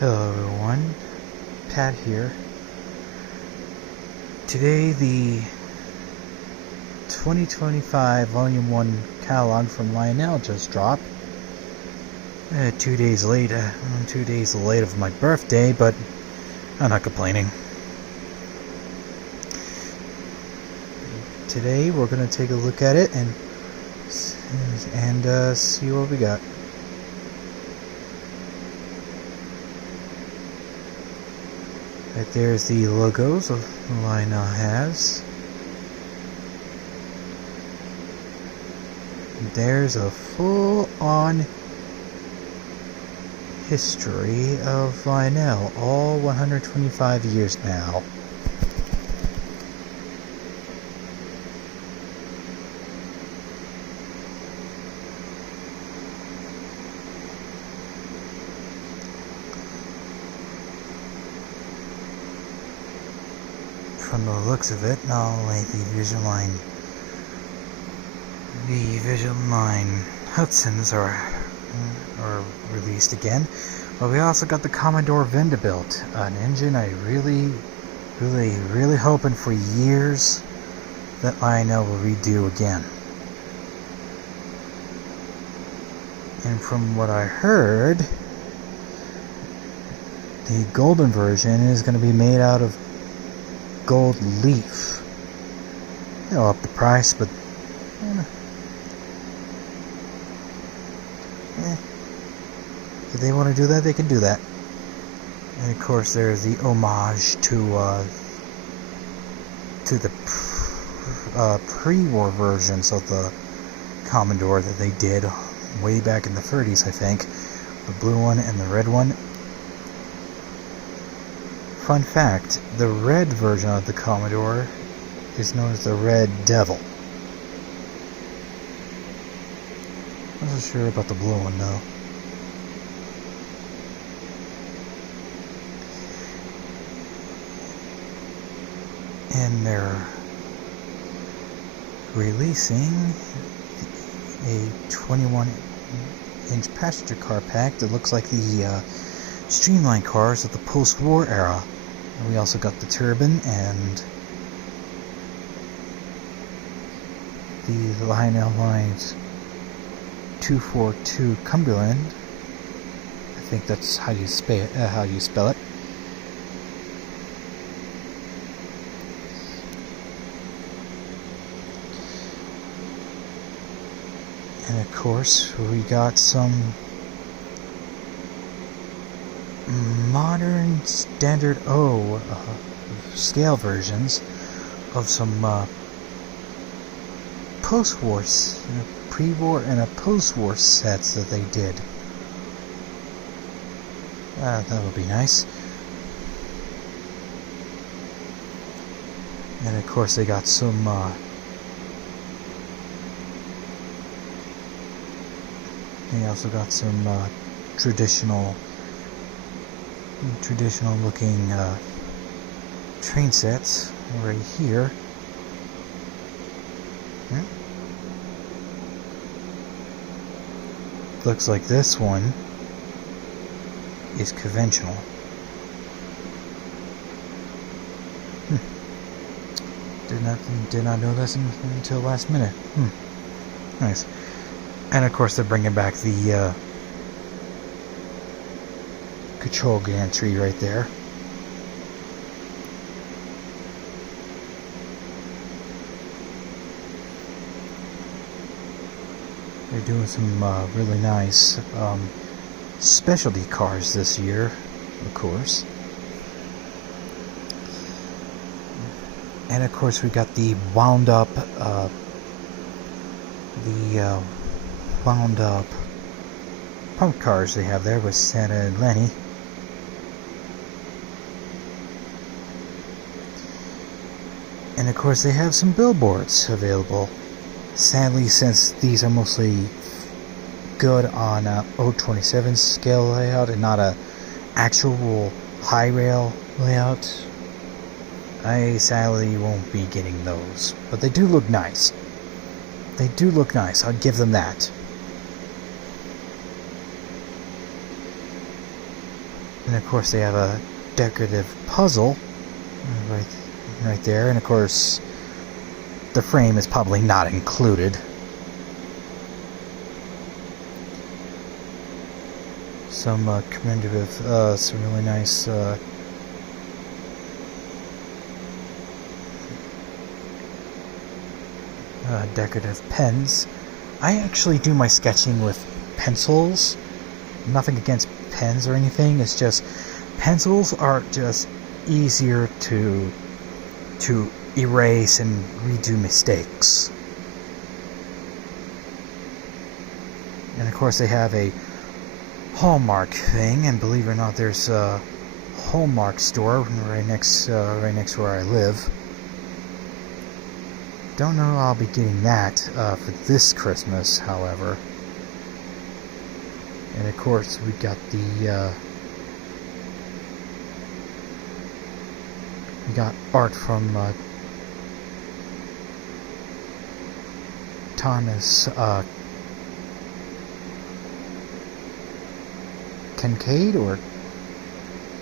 Hello everyone, Pat here. Today the 2025 Volume 1 catalog from Lionel just dropped. 2 days late, 2 days late of my birthday, but I'm not complaining. Today we're going to take a look at it and see what we got. Right there's the logos of Lionel has. There's a full-on history of Lionel, all 125 years now. From the looks of it, not only the Invisalign Hudsons are released again, but we also got the Commodore Vanderbilt, an engine I really hoping for years that Lionel will redo again. And from what I heard, the golden version is going to be made out of gold leaf. They'll up the price, but if they want to do that, they can do that. And of course, there's the homage to the pre-war versions of the Commodore that they did way back in the 30s, I think. The blue one and the red one. Fun fact, the red version of the Commodore is known as the Red Devil. I wasn't sure about the blue one though. And they're releasing a 21-inch passenger car pack that looks like the streamlined cars of the post-war era. And we also got the turbine and the Lionel Lines 242 Cumberland. I think that's how you spell it. And of course, we got some modern standard O scale versions of some post-war, pre-war and a post-war sets that they did. That would be nice. And of course they got some they also got some traditional looking train sets right here. Yeah. Looks like this one is conventional. Did not know this until last minute. Nice. And of course they're bringing back the control gantry right there. They're doing some really nice specialty cars this year, of course. And of course we got the wound up pump cars they have there with Santa and Lenny. And of course they have some billboards available. Sadly, since these are mostly good on 027 scale layout and not a actual high rail layout, I sadly won't be getting those. But they do look nice. They do look nice, I'll give them that. And of course they have a decorative puzzle right there, and of course the frame is probably not included. Some commemorative, some really nice decorative pens. I actually do my sketching with pencils. Nothing against pens or anything, it's just pencils are just easier to erase and redo mistakes. And of course they have a Hallmark thing, and believe it or not, there's a Hallmark store right next where I live. Don't know I'll be getting that for this Christmas, however. And of course we got the we got art from Thomas Kincaid, or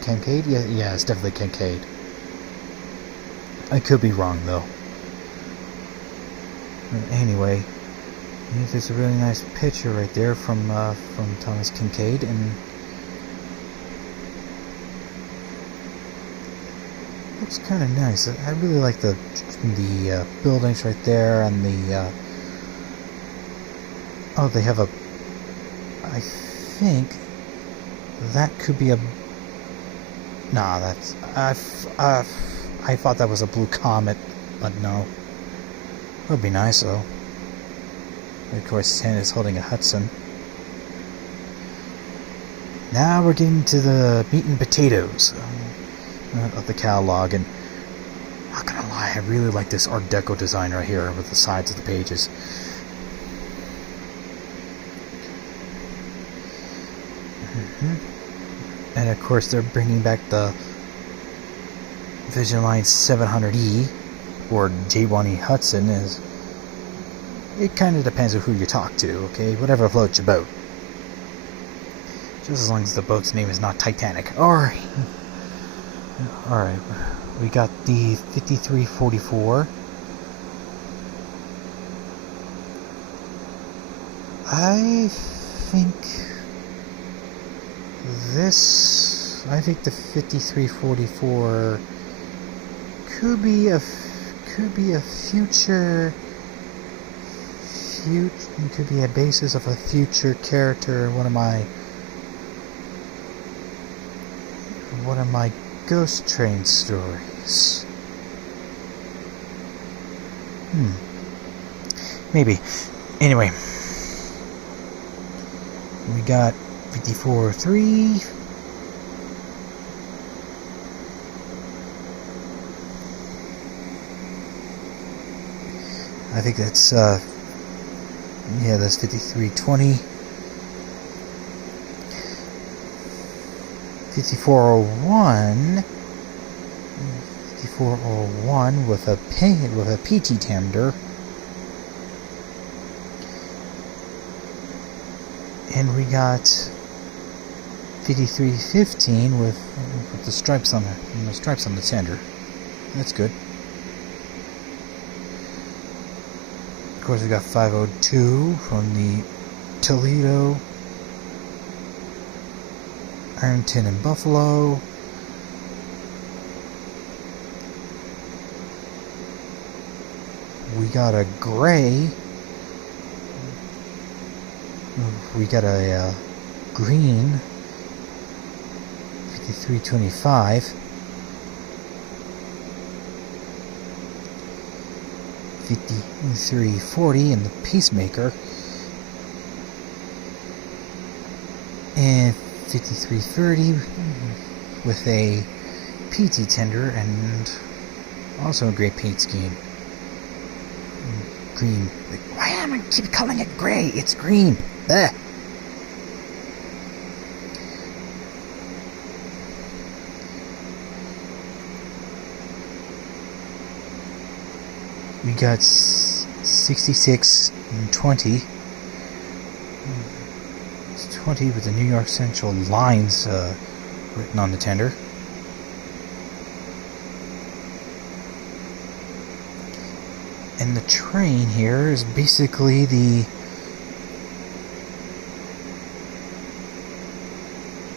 Kincaid? Yeah, it's definitely Kincaid. I could be wrong though. Anyway, there's a really nice picture right there from Thomas Kincaid, and looks kind of nice. I really like the buildings right there, and the oh, they have a, I think that could be a, nah, that's, I thought that was a blue comet, but no. It would be nice though. Of course, Santa is holding a Hudson. Now we're getting to the meat and potatoes of the catalog, and not gonna lie, I really like this Art Deco design right here with the sides of the pages. And of course, they're bringing back the Vision-Line 700E, or J1E Hudson. Is it kind of depends on who you talk to, okay? Whatever floats your boat. Just as long as the boat's name is not Titanic. Alright. Alright. We got the 5344. I think the 5344 could be a future, could be a basis of a future character in one of my Ghost Train stories. Maybe. Anyway, we got 54-3. I think that's that's 5320. 5401 with a PT tender. And we got 5315 with the stripes on the tender. That's good. Of course, we got 502 from the Toledo, Ironton, and Buffalo. We got a gray. We got a green. 5325. 5340 in the Peacemaker, and 5330 with a PT tender and also a gray paint scheme. Green. Why am I keep calling it gray? It's green. Blech. We got 66 and 20. It's 20 with the New York Central Lines written on the tender. And the train here is basically the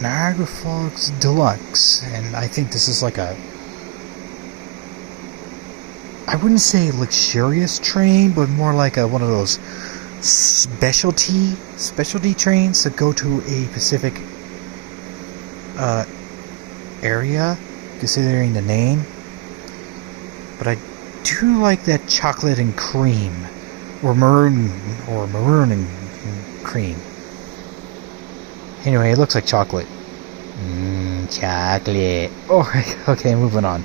Niagara Falls Deluxe, and I think this is like a, I wouldn't say luxurious train, but more like one of those specialty trains that go to a specific area, considering the name. But I do like that chocolate and cream, or maroon and cream. Anyway, it looks like chocolate. Chocolate. Oh, okay, moving on.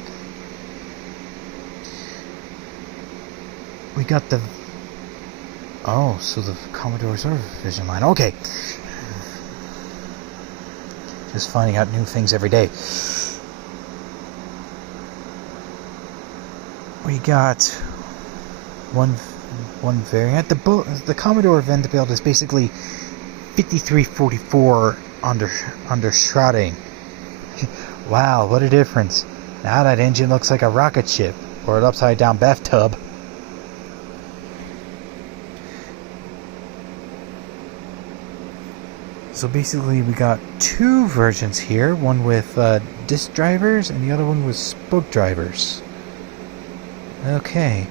We got the... Oh, so the Commodore's are Vision Line. Okay. Just finding out new things every day. We got one variant. The Commodore Vanderbilt is basically 5344 under shrouding. Wow, what a difference. Now that engine looks like a rocket ship or an upside down bathtub. So basically we got two versions here, one with disc drivers and the other one with spoke drivers. Okay.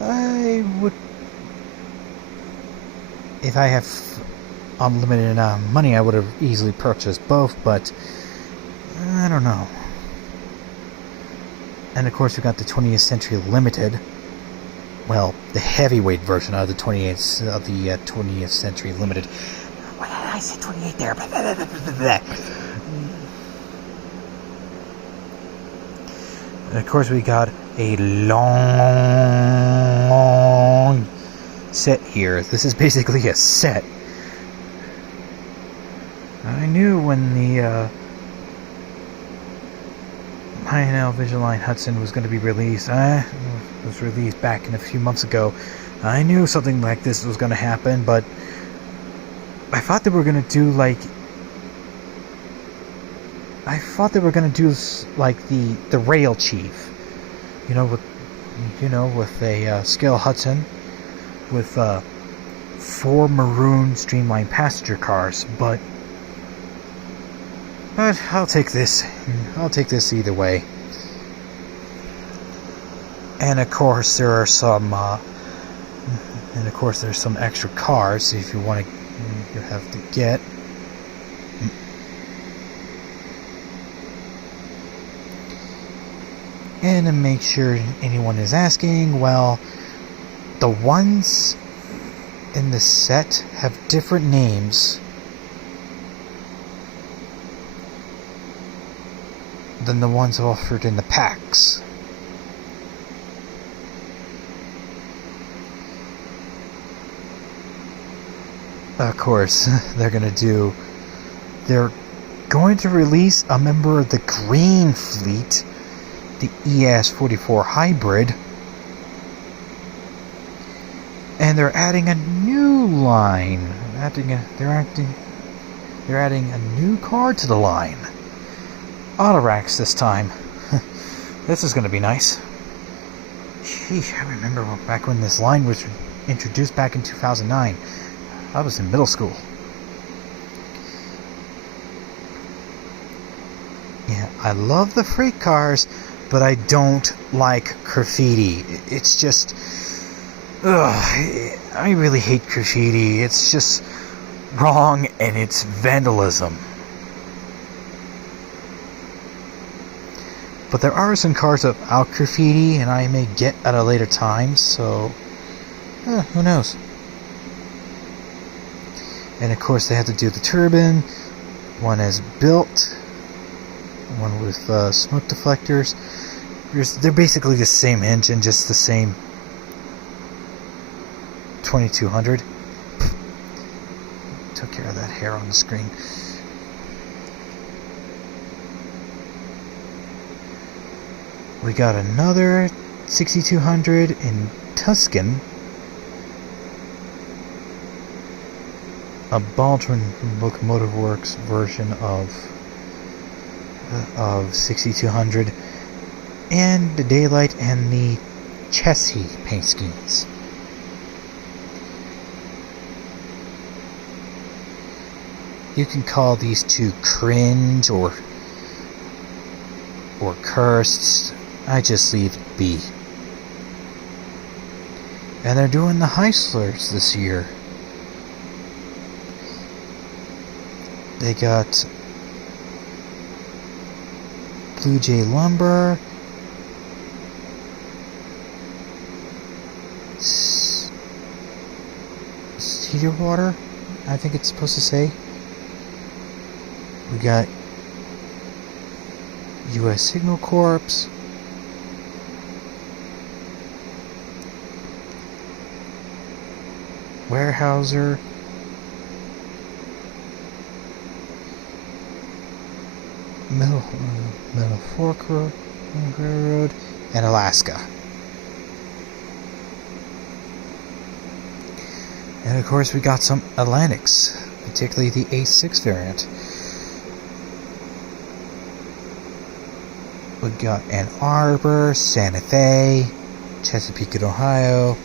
I would, if I have unlimited money, I would have easily purchased both, but I don't know. And of course we got the 20th Century Limited. Well, the heavyweight version of the 20th Century Limited. Why did I say 28 there? And of course we got a long set here. This is basically a set. I knew when the Lionel Vision Line Hudson was going to be released. It was released back in a few months ago. I knew something like this was going to happen, but I thought they were going to do like the Rail Chief, with a scale Hudson with 4 maroon streamlined passenger cars, but I'll take this. I'll take this either way. And of course there's some extra cars if you want to. You have to get. And to make sure anyone is asking, well, the ones in the set have different names than the ones offered in the packs. Of course, they're going to release a member of the Green Fleet, the ES-44 Hybrid, and they're adding a new line. They're adding a new car to the line. Autoracks this time. This is going to be nice. Sheesh, I remember back when this line was introduced back in 2009. I was in middle school. Yeah, I love the freight cars, but I don't like graffiti. It's just... I really hate graffiti. It's just wrong, and it's vandalism. But there are some cars without graffiti, and I may get at a later time, so... who knows? And of course they have to do the turbine. One is built. One with smoke deflectors. They're basically the same engine, just the same 2200. Took care of that hair on the screen. We got another 6200 in Tuscan. a Baldwin Locomotive Works version of 6200, and the Daylight and the Chessie paint schemes. You can call these two cringe or cursed. I just leave it be. And they're doing the Heislers this year. They got Blue Jay Lumber, Cedar Water, I think it's supposed to say. We got U.S. Signal Corps, Weyerhaeuser, Middle Fork Railroad, and Alaska. And of course we got some Atlantics, particularly the A6 variant. We got Ann Arbor, Santa Fe, Chesapeake, Ohio,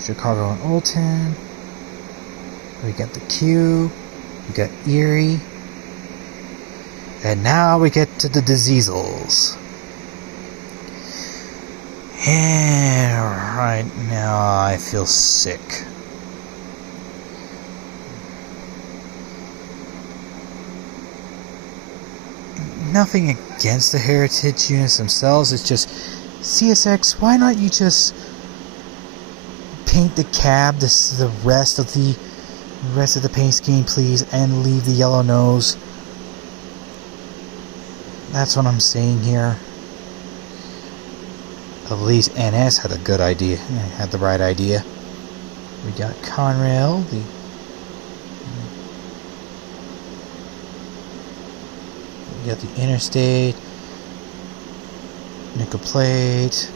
Chicago and Olton. We got the Q, we got Erie, and now we get to the Diesels. And right now I feel sick. Nothing against the heritage units themselves, it's just CSX, why not you just paint the cab, the rest of the paint scheme, please, and leave the yellow nose. That's what I'm saying here. At least NS had a good idea, had the right idea. We got Conrail, we got the Interstate, nickel plate,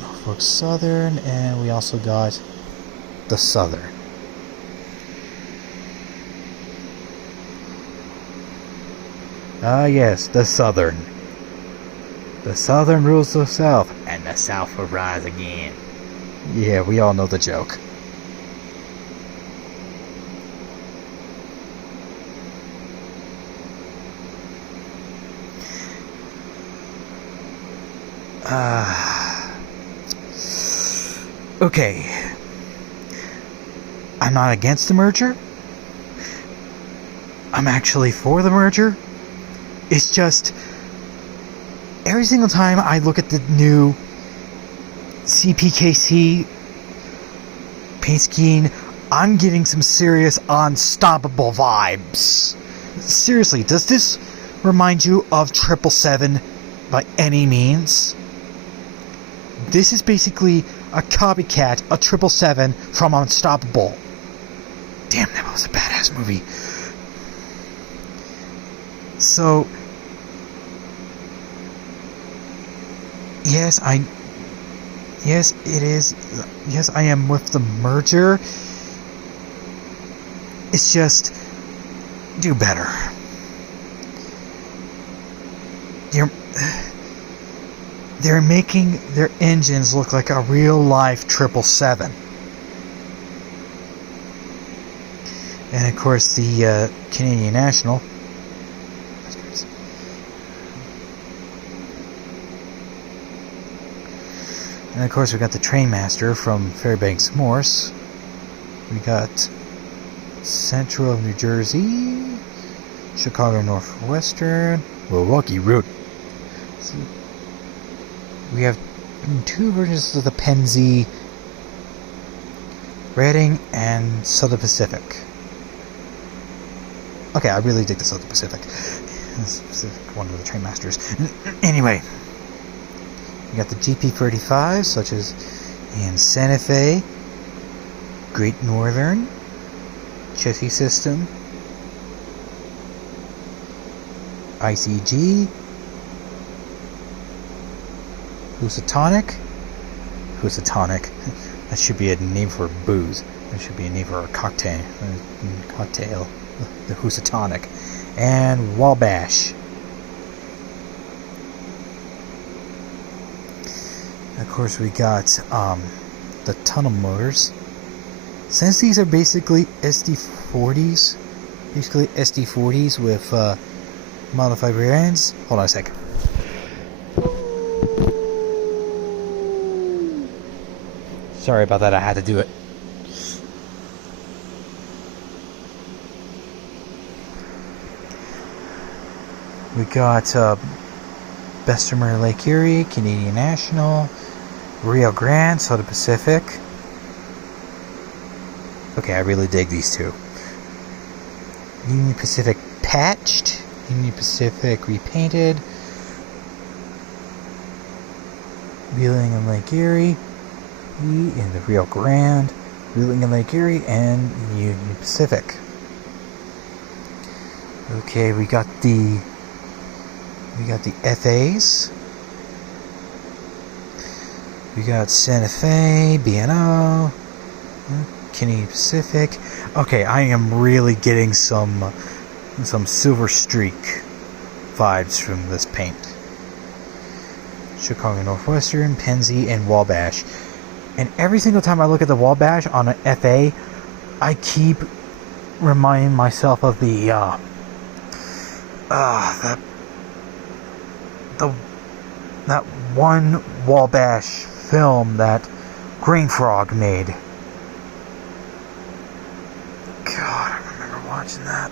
Norfolk Southern, and we also got the Southern. Ah yes, the Southern. The Southern rules the South, and the South will rise again. Yeah, we all know the joke. Okay. I'm not against the merger. I'm actually for the merger. It's just, every single time I look at the new CPKC paint scheme, I'm getting some serious unstoppable vibes. Seriously, does this remind you of 777 by any means? This is basically a copycat of 777 from Unstoppable. Damn, that was a badass movie. So, yes, it is. Yes, I am with the merger. It's just, do better. They're making their engines look like a real-life 777. And of course, the Canadian National. And of course, we got the Trainmaster from Fairbanks Morse. We got Central of New Jersey, Chicago Northwestern, Milwaukee Route. We have two versions of the Pennsy, Reading, and Southern Pacific. Okay, I really dig the Southern Pacific. One of the Trainmasters. Anyway, we got the GP35, such as in Santa Fe, Great Northern, Chessie System, ICG, Housatonic. That should be a name for booze. That should be a name for a cocktail. The Housatonic. And Wabash. Of course, we got the tunnel motors. Since these are basically SD40s, with modified rear ends. Hold on a second. Sorry about that, I had to do it. We got Bessemer Lake Erie, Canadian National, Rio Grande, Southern Pacific. Okay, I really dig these two. Union Pacific patched, Union Pacific repainted, Wheeling and Lake Erie, in the Rio Grande, Wheeling and Lake Erie, and Union Pacific. Okay, we got the FAs. We got Santa Fe, B&O, Canadian Pacific. Okay, I am really getting some Silver Streak vibes from this paint. Chicago Northwestern, Penzi, and Wabash. And every single time I look at the Wabash on an FA, I keep reminding myself of that one Wabash film that Green Frog made. God, I remember watching that.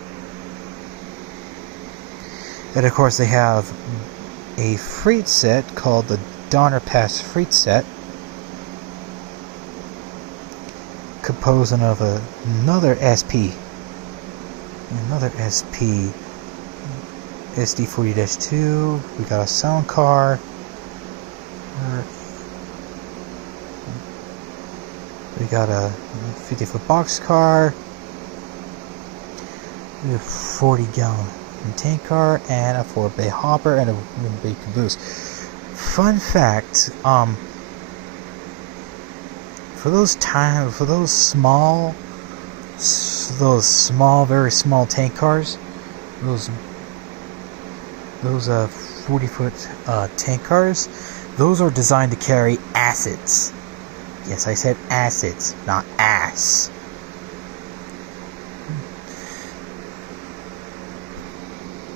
And of course they have a freight set called the Donner Pass Freight Set, composing of another SP SD40-2. We got a sound car. We got a 50-foot box car, a 40-gallon tank car, and a 4-bay hopper and a 1-bay caboose. Fun fact: for those small, very small tank cars, those 40-foot tank cars, those are designed to carry acids. Yes, I said acids, not ass.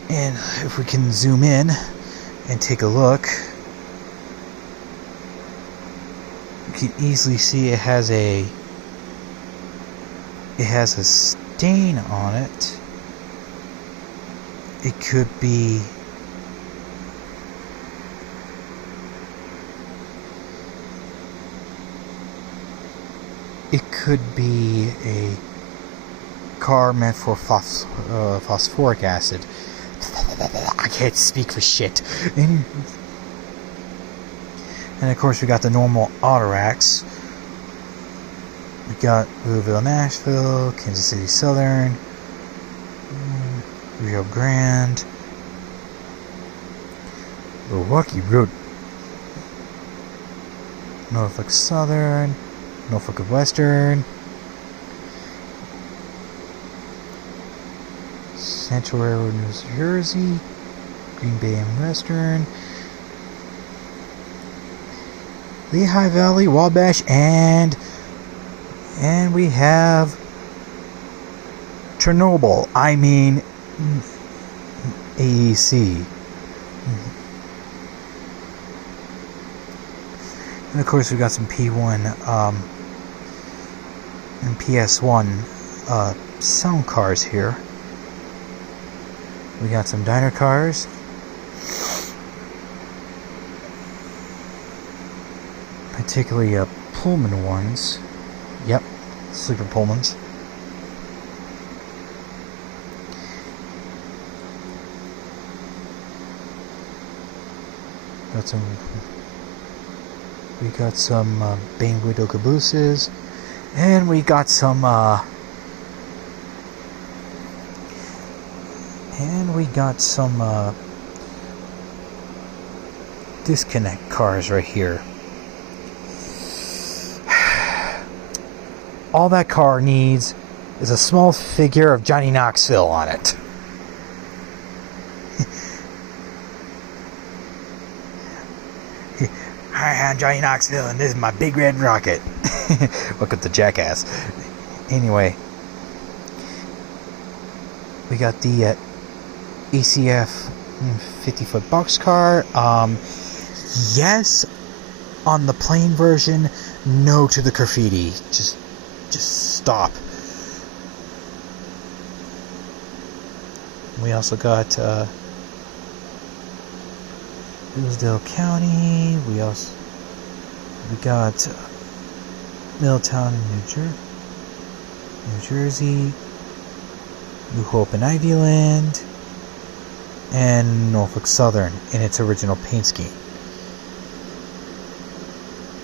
And if we can zoom in and take a look, you can easily see it has a stain on it. It could be a car meant for phosphoric acid. I can't speak for shit. And of course we got the normal auto racks. We got Louisville, Nashville, Kansas City Southern, Rio Grande, Milwaukee Road, Norfolk Southern, Norfolk Western, Central Railroad, New Jersey, Green Bay and Western, Lehigh Valley, Wabash, and we have Chernobyl. I mean AEC. And of course we got some P1 and PS1 sound cars here. We got some diner cars, particularly Pullman ones. Yep, sleeper Pullmans. We got some Bane Widow cabooses, and we got some disconnect cars right here. All that car needs is a small figure of Johnny Knoxville on it. Hi, I'm Johnny Knoxville, and this is my big red rocket. Welcome to Jackass. Anyway, we got the ACF 50-foot boxcar. Yes, on the plain version, no to the graffiti. Just stop. We also got Hillsdale County. We got Middletown, New Jersey, New Hope and Ivyland, and Norfolk Southern in its original paint scheme.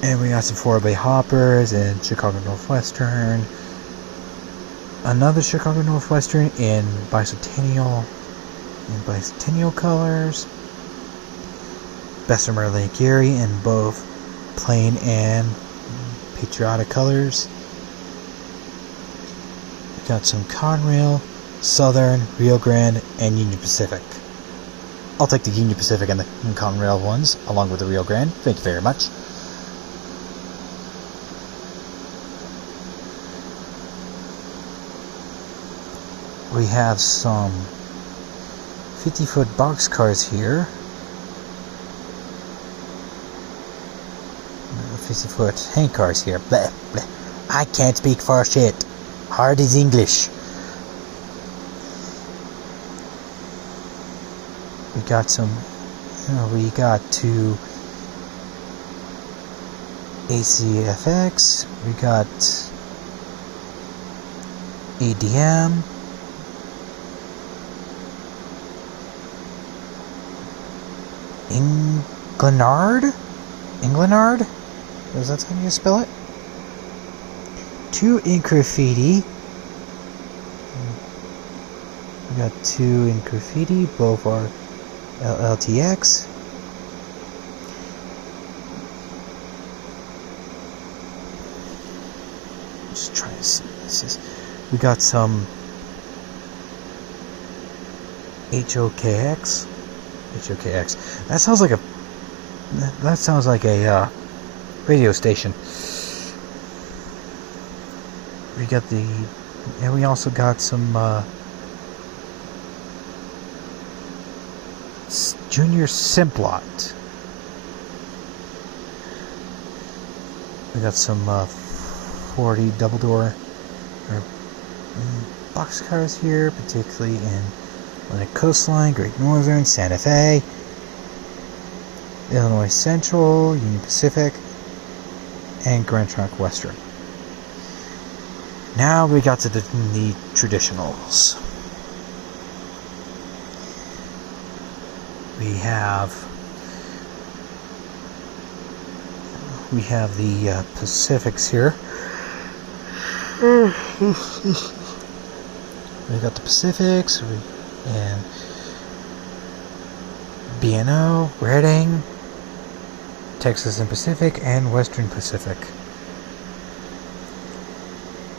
And we got some 4-bay hoppers in Chicago Northwestern, another Chicago Northwestern in bicentennial colors, Bessemer Lake Erie in both plain and patriotic colors. We got some Conrail, Southern, Rio Grande, and Union Pacific. I'll take the Union Pacific and the Conrail ones along with the Rio Grande. Thank you very much. We have some 50-foot boxcars here. 50-foot tank cars here. Bleh, bleh. I can't speak for shit. Hard as English. We got some. We got two ACFX. We got ADM. Englenard? Is that how you spell it? 2 in graffiti. We got 2 in graffiti. Both are LTX. Just trying to see this is. We got some HOKX. That sounds like a radio station. We also got some Junior Simplot. We got some 40 double door boxcars here, particularly in Atlantic Coastline, Great Northern, Santa Fe, Illinois Central, Union Pacific, and Grand Trunk Western. Now we got to the traditionals. We have the Pacifics here. We got the Pacifics and B&O, Reading, Texas and Pacific, and Western Pacific.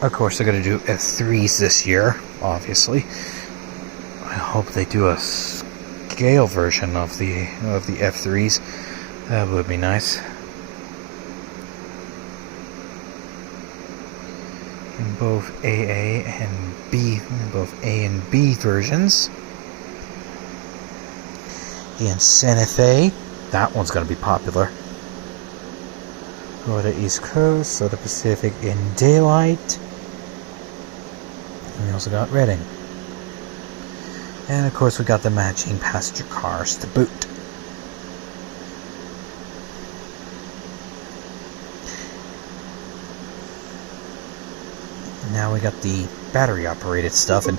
Of course, they're going to do F3s this year, obviously. I hope they do a scale version of the F3s. That would be nice. In both AA and B, both A and B versions. In Santa Fe, that one's going to be popular. Go to East Coast, so the Pacific in daylight. And we also got Reading. And of course we got the matching passenger cars to boot. Now we got the battery operated stuff, and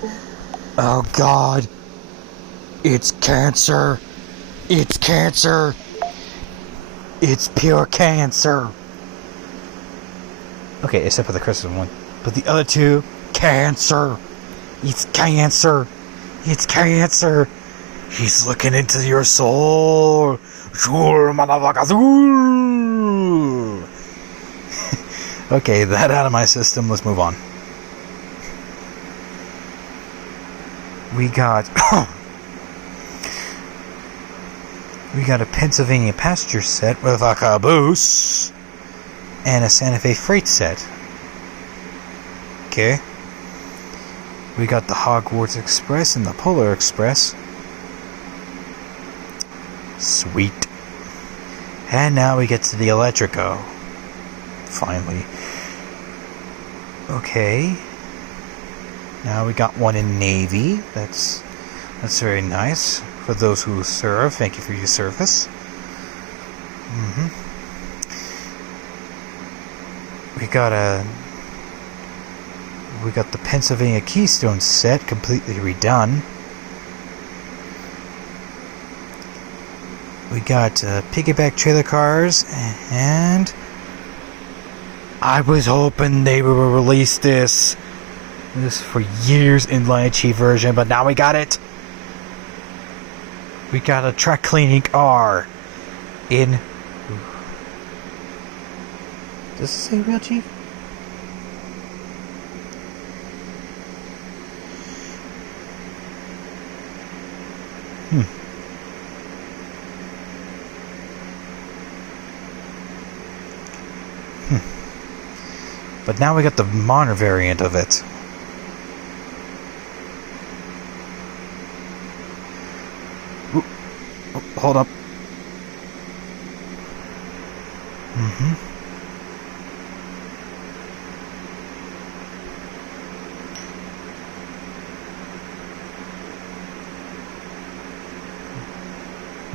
oh god, it's cancer. It's cancer. It's pure cancer. Okay, except for the Christmas one. But the other two, cancer. It's cancer. It's cancer. He's looking into your soul. Sure, motherfuckers. Okay, that out of my system. Let's move on. We got we got a Pennsylvania passenger set with a caboose and a Santa Fe freight set. Okay. We got the Hogwarts Express and the Polar Express. Sweet. And now we get to the Electrico. Finally. Okay. Now we got one in Navy. That's very nice. For those who serve, thank you for your service. We got the Pennsylvania Keystone set completely redone. We got piggyback trailer cars, and I was hoping they would release this for years in Line Chi version, but now we got it. We got a truck cleaning car in. Does it say Real Chief? But now we got the modern variant of it. Ooh. Oh, hold up.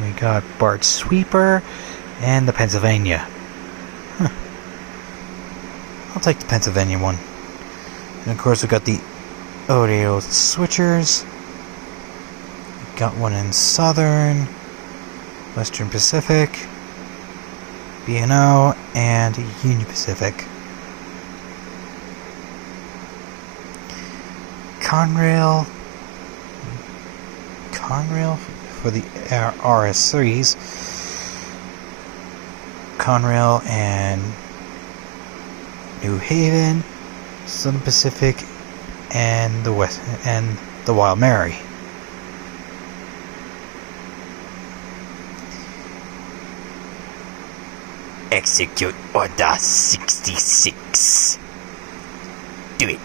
We got Bart Sweeper and the Pennsylvania. I'll take the Pennsylvania one. And of course we got the Oreo switchers. We got one in Southern, Western Pacific, B&O, and Union Pacific. Conrail for the RS3s. Conrail and New Haven, Southern Pacific, and the West, and the Wild Mary. Execute Order 66. Do it.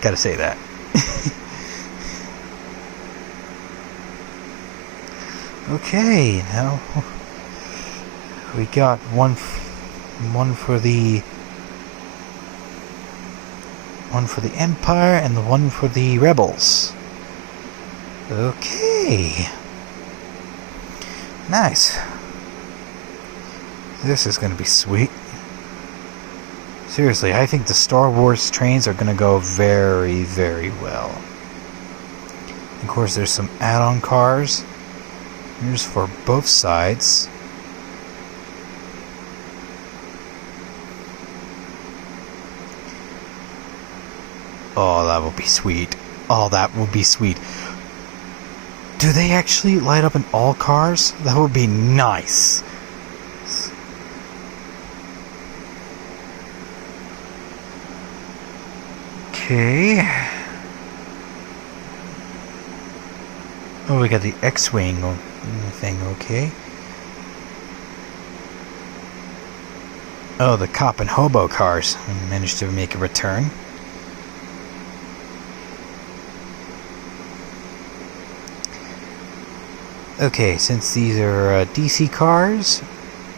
Gotta say that. Okay, now we got one for the Empire and the one for the Rebels. Okay. Nice. This is gonna be sweet. Seriously, I think the Star Wars trains are gonna go very, very well. Of course, there's some add-on cars. Here's for both sides. Oh, that will be sweet. Oh, that will be sweet. Do they actually light up in all cars? That would be nice. Okay. Oh, we got the X-Wing thing, okay. Oh, the cop and hobo cars managed to make a return. Okay, since these are DC cars,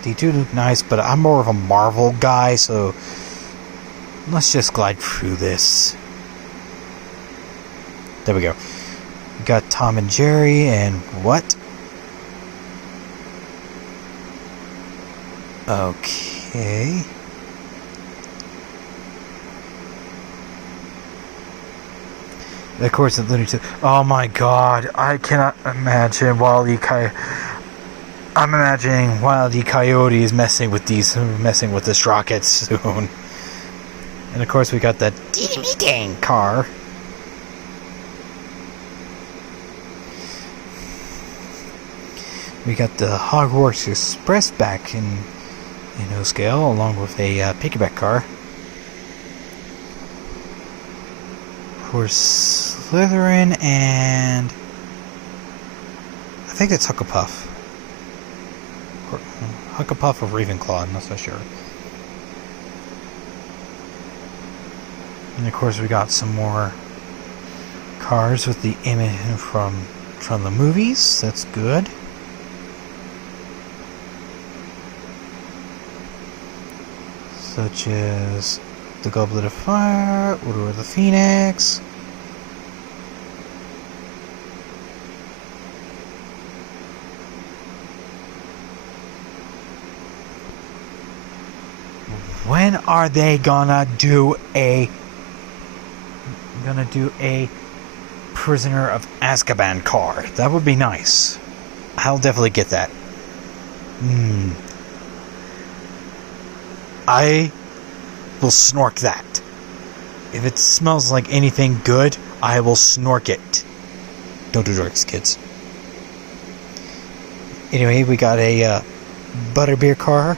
they do look nice, but I'm more of a Marvel guy, so let's just glide through this. There we go. We got Tom and Jerry and what? Okay. Of course, the Looney Tunes. Oh my God! I cannot imagine I'm imagining Wile E. Coyote is messing with this rocket soon. And of course, we got that Ding car. We got the Hogwarts Express back in O-scale, along with a piggyback car. For Slytherin and I think it's Hufflepuff. Or Hufflepuff or Ravenclaw, I'm not so sure. And of course we got some more cars with the image from the movies. That's good. Such as the Goblet of Fire, Order of the Phoenix. When are they gonna do a Prisoner of Azkaban car? That would be nice. I'll definitely get that. I will snork that. If it smells like anything good, I will snork it. Don't do drugs, kids. Anyway, we got a butterbeer car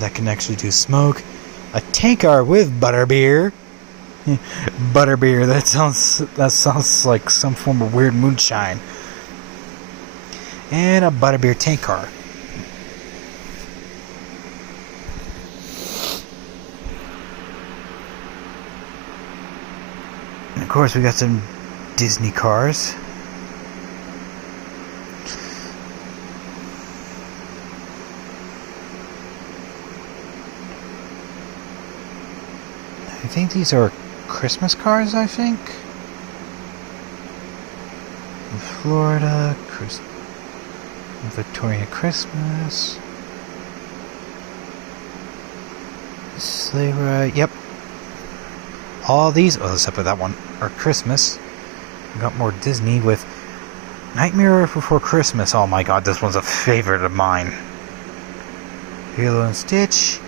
that can actually do smoke. A tank car with butterbeer. Butterbeer, that sounds like some form of weird moonshine. And a butterbeer tank car. And of course we got some Disney cars. I think these are Christmas cars, I think. In Florida, Victoria Christmas. Sleigh ride, yep. All these, except for that one, are Christmas. We got more Disney with Nightmare Before Christmas. Oh my god, this one's a favorite of mine. Lilo and Stitch.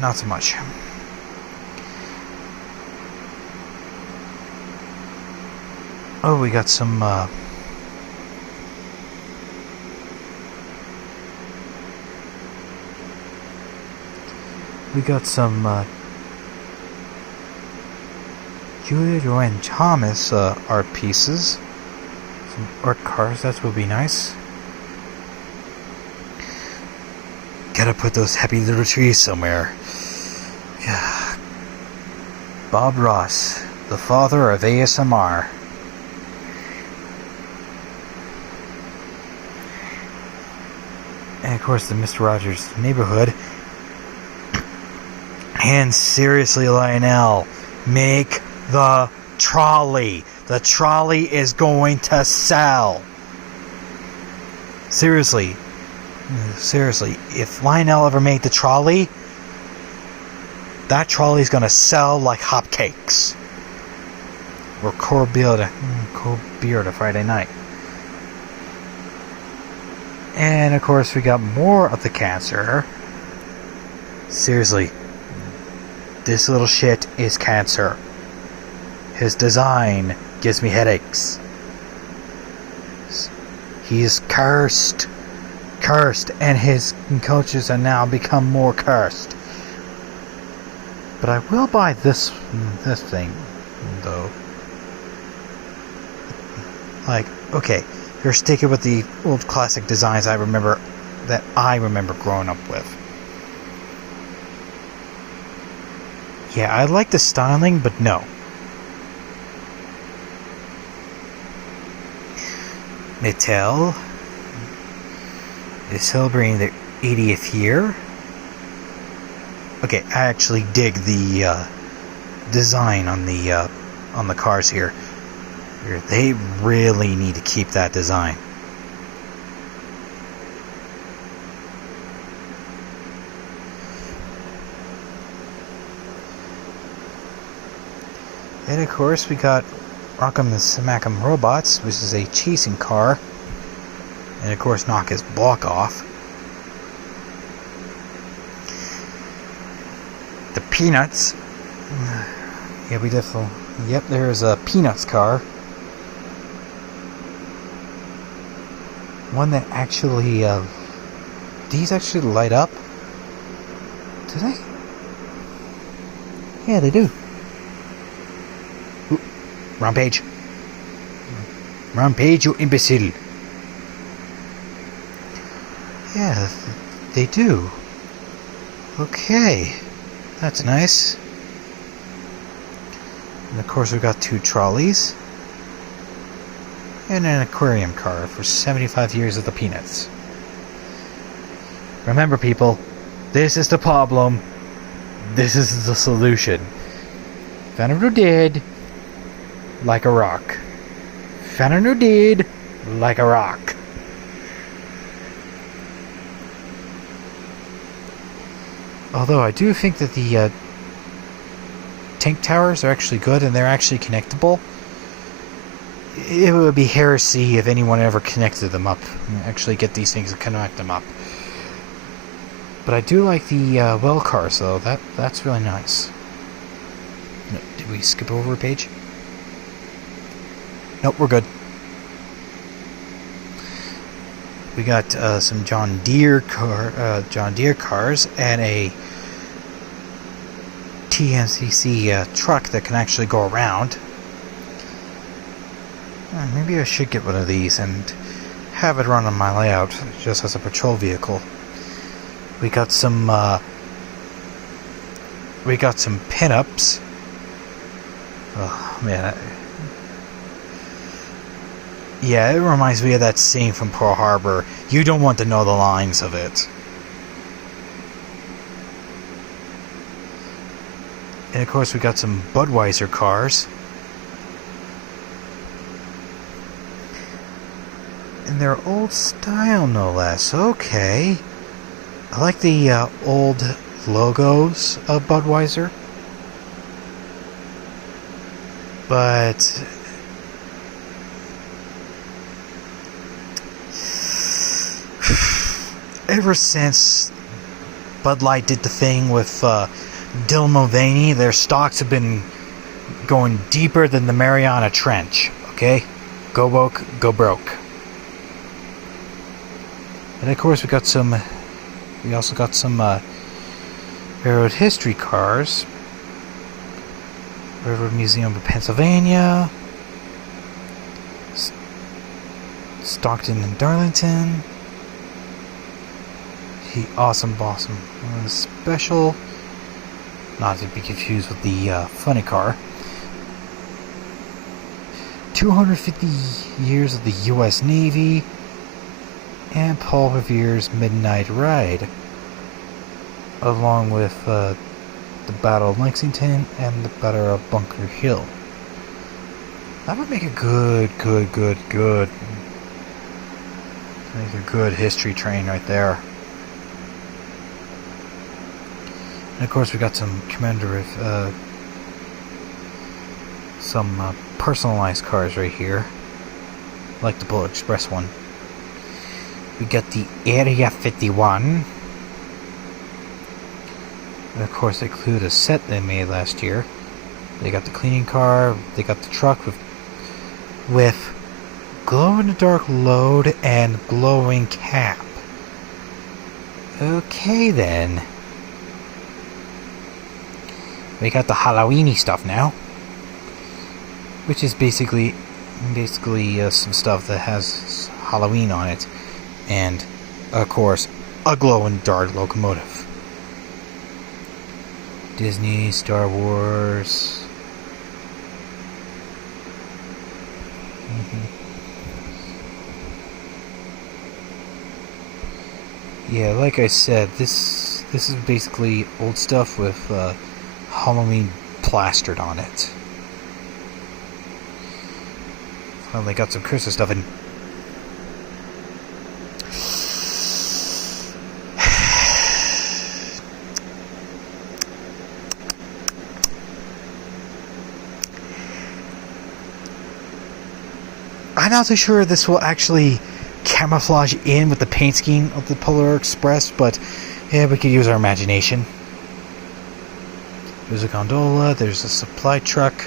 Not so much. Oh, we got some, Julia Joanne Thomas, art pieces. Some art cars, that would be nice. Gotta put those happy little trees somewhere. Yeah. Bob Ross, the father of ASMR. And of course the Mr. Rogers neighborhood. And seriously, Lionel, make the trolley. The trolley is going to sell. Seriously, if Lionel ever made the trolley, that trolley is going to sell like hotcakes. Or cold beer to Friday night. And of course we got more of the cancer. Seriously, this little shit is cancer. His design gives me headaches. He's cursed, and his coaches are now become more cursed. But I will buy this thing, though. Like, okay, you're sticking with the old classic designs I remember growing up with. Yeah, I like the styling, but no. Mattel is celebrating their 80th year. Okay, I actually dig the design on the cars here. They really need to keep that design. And of course we got Rock'em and Smack'em Robots, which is a chasing car. And of course knock his block off. The Peanuts. Yeah, we definitely... Yep, there's a Peanuts car. one that actually, these actually light up. Do they? Yeah, they do. Ooh, wrong page. Wrong page, you imbecile. Yeah, they do. Okay. That's nice. And of course we've got 2 trolleys. And an aquarium car for 75 years of the peanuts. Remember people, this is the problem. This is the solution. Found who did, like a rock. Found who did, like a rock. Although I do think that the tank towers are actually good and they're actually connectable. It would be heresy if anyone ever connected them up. Actually get these things and connect them up. But I do like the well cars though. That's really nice. No, did we skip over a page? Nope, we're good. We got some John Deere cars and a TNCC truck that can actually go around. Maybe I should get one of these and have it run on my layout just as a patrol vehicle. We got some pinups. Oh man. Yeah, it reminds me of that scene from Pearl Harbor. You don't want to know the lines of it. And of course we got some Budweiser cars. And they're old style, no less. Okay. I like the old logos of Budweiser. But ever since Bud Light did the thing with Dylan Mulvaney, their stocks have been going deeper than the Mariana Trench. Okay? Go woke, go broke. And of course we also got some Railroad History cars. Railroad Museum of Pennsylvania. Stockton and Darlington. Awesome. Special. Not to be confused with the funny car. 250 years of the U.S. Navy. And Paul Revere's Midnight Ride. Along with the Battle of Lexington and the Battle of Bunker Hill. That would make a good. Make a good history train right there. And of course we got some commemorative, some personalized cars right here. Like the Bullet Express one. We got the Area 51. And of course they include a set they made last year. They got the cleaning car, they got the truck with glow-in-the-dark load and glowing cap. Okay then. We got the Halloweeny stuff now. Which is basically some stuff that has Halloween on it. And, of course, a glow-in-the-dark locomotive. Disney, Star Wars. Yeah, like I said, this is basically old stuff with Halloween plastered on it. Well, they got some Christmas stuff in. I'm not so sure this will actually camouflage in with the paint scheme of the Polar Express, but yeah, we could use our imagination. There's a gondola, there's a supply truck,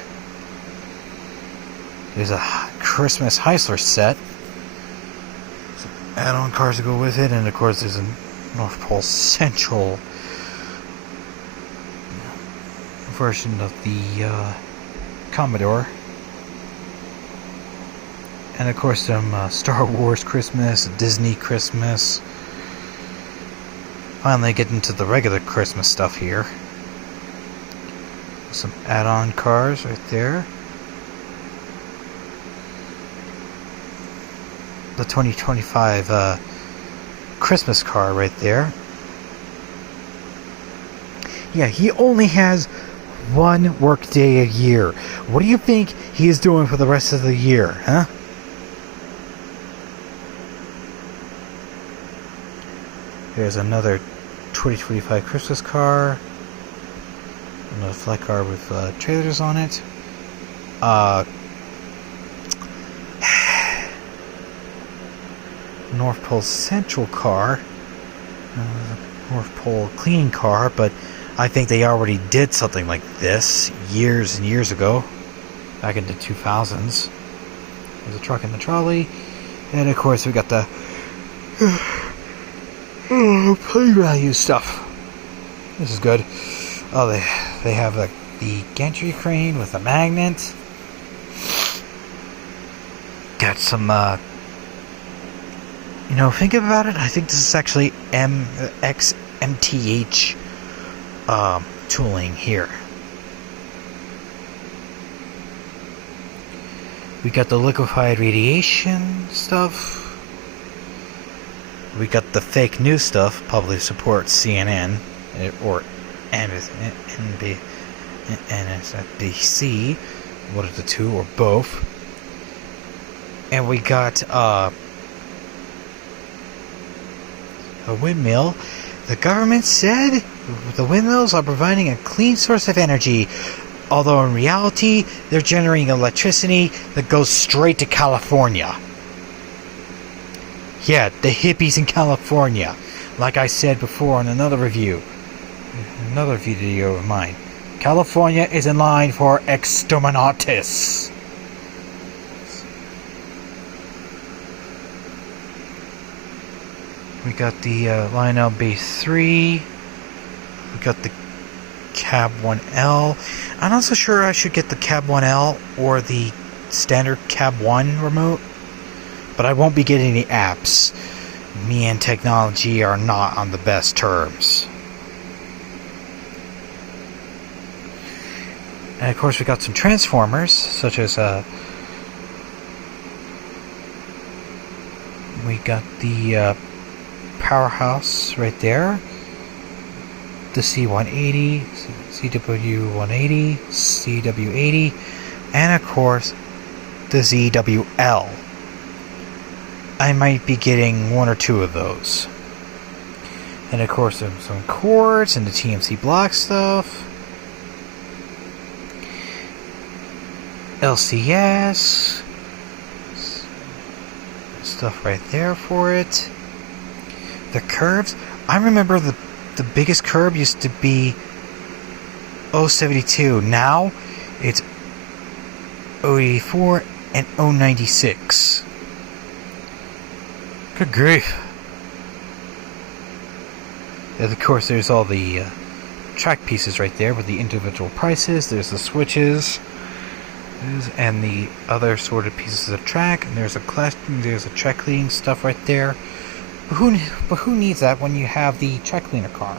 there's a Christmas Heisler set, add-on cars to go with it, and of course there's a North Pole Central version of the Commodore, and of course some Star Wars Christmas, Disney Christmas. Finally getting to the regular Christmas stuff here. Some add-on cars right there. The 2025 Christmas car right there. Yeah, he only has one work day a year. What do you think he is doing for the rest of the year, huh? There's another 2025 Christmas car. Another flight car with trailers on it. North Pole Central car. North Pole cleaning car, but I think they already did something like this years and years ago. Back in the 2000s. There's a truck and the trolley. And of course we got the play value stuff. This is good. Oh, they have the gantry crane with a magnet. Got some, think about it. I think this is actually XMTH tooling here. We got the liquefied radiation stuff. We got the fake news stuff. Probably supports CNN or NBC, one of the two or both. And we got a windmill. The government said the windmills are providing a clean source of energy, although in reality they're generating electricity that goes straight to California. Yeah, the hippies in California. Like I said before in another video of mine. California is in line for exterminatus. We got the Lionel Base 3. We got the Cab 1L. I'm not so sure I should get the Cab 1L or the standard Cab 1 remote. But I won't be getting the apps. Me and technology are not on the best terms. And of course we got some transformers, such as we got the powerhouse right there, the C180, CW180, CW80, and of course the ZWL. I might be getting one or two of those. And of course there's some cords and the TMC block stuff. LCS. Stuff right there for it. The curves. I remember the biggest curve used to be 072. Now it's 084 and 096. Good grief. And of course there's all the track pieces right there with the individual prices. There's the switches and the other sort of pieces of track, and there's a track cleaning stuff right there. But who needs that when you have the track cleaner car?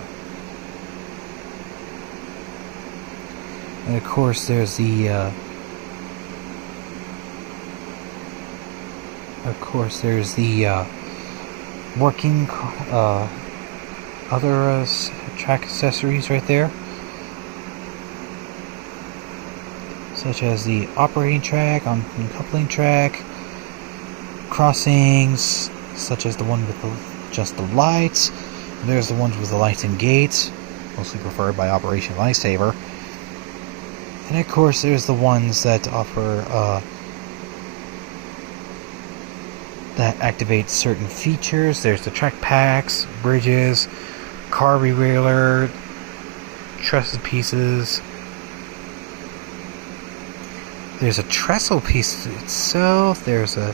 And of course there's the working other track accessories right there, such as the operating track, uncoupling track, crossings, such as the one with just the lights. And there's the ones with the lights and gates, mostly preferred by Operation Lifesaver. And of course there's the ones that offer that activate certain features. There's the track packs, bridges, car rewheeler, trestle pieces. There's a trestle piece itself. There's a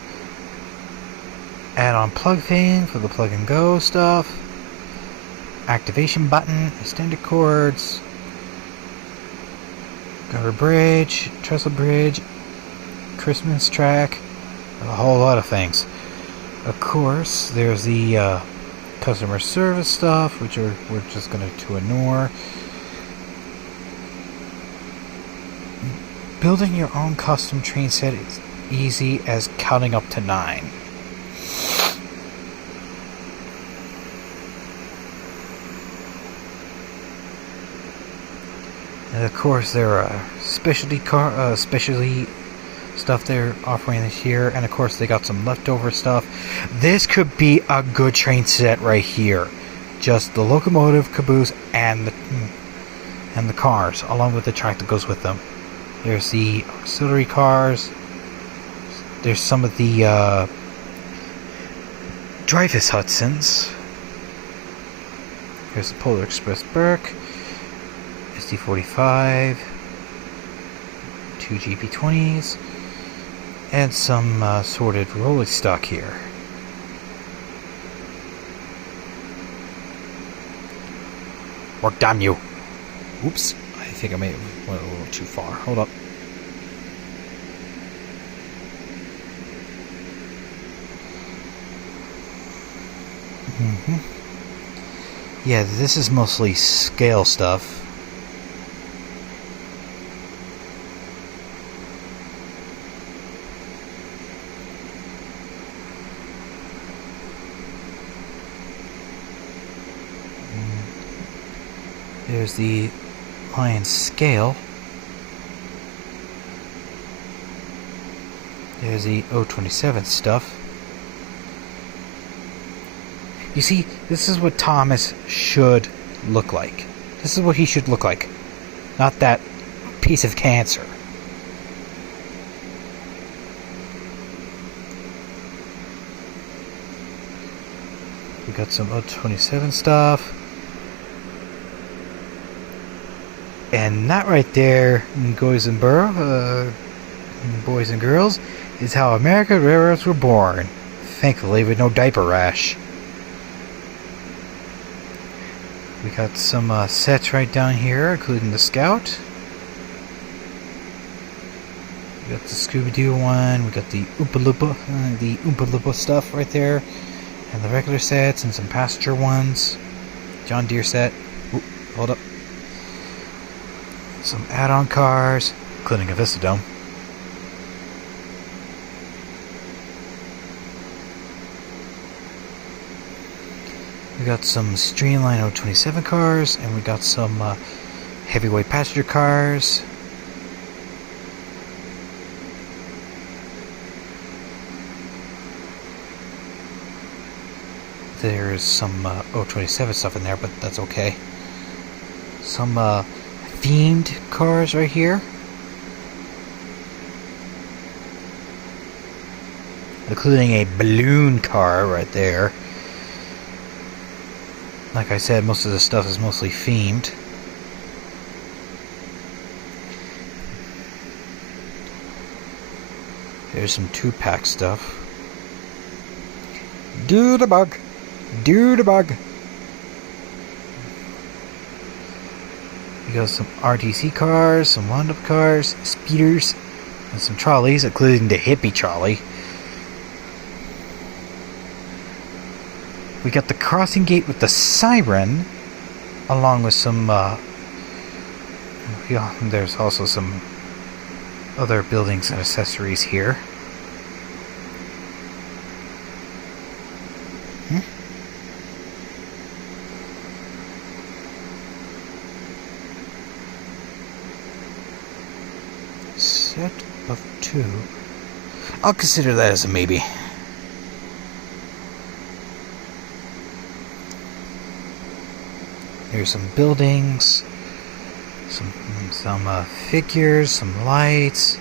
add-on plug thing for the plug and go stuff. Activation button, extended cords, gutter bridge, trestle bridge, Christmas track, a whole lot of things. Of course, there's the customer service stuff, which we're just going to ignore. Building your own custom train set is easy as counting up to 9. And of course, there are specialty stuff they're offering this year, and of course they got some leftover stuff. This could be a good train set right here. Just the locomotive, caboose, and the cars, along with the track that goes with them. There's the auxiliary cars. There's some of the Dreyfus Hudsons. Here's the Polar Express Burke, SD45, 2 GP20s, and some sorted rolling stock here. Work, damn you! Oops, I think I may have went a little too far. Hold up. Yeah, this is mostly scale stuff. There's the Lion scale. There's the 027 stuff. You see, this is what Thomas should look like. This is what he should look like. Not that piece of cancer. We got some 027 stuff. And that right there, boys and girls, is how American railroads were born. Thankfully, with no diaper rash. We got some sets right down here, including the Scout. We got the Scooby-Doo one. We got the Oompa Loompa stuff right there, and the regular sets, and some passenger ones. John Deere set. Ooh, hold up. Some add-on cars, including a Vistadome. We got some Streamline 027 cars, and we got some heavyweight passenger cars. There's some 027 stuff in there, but that's okay. Some themed cars right here, including a balloon car right there. Like I said, most of the stuff is mostly themed. There's some 2-pack stuff. Do the bug. We got some RTC cars, some wound-up cars, speeders, and some trolleys, including the hippie trolley. We got the crossing gate with the siren, along with some, there's also some other buildings and accessories here. Set of 2. I'll consider that as a maybe. There's some buildings, some figures, some lights,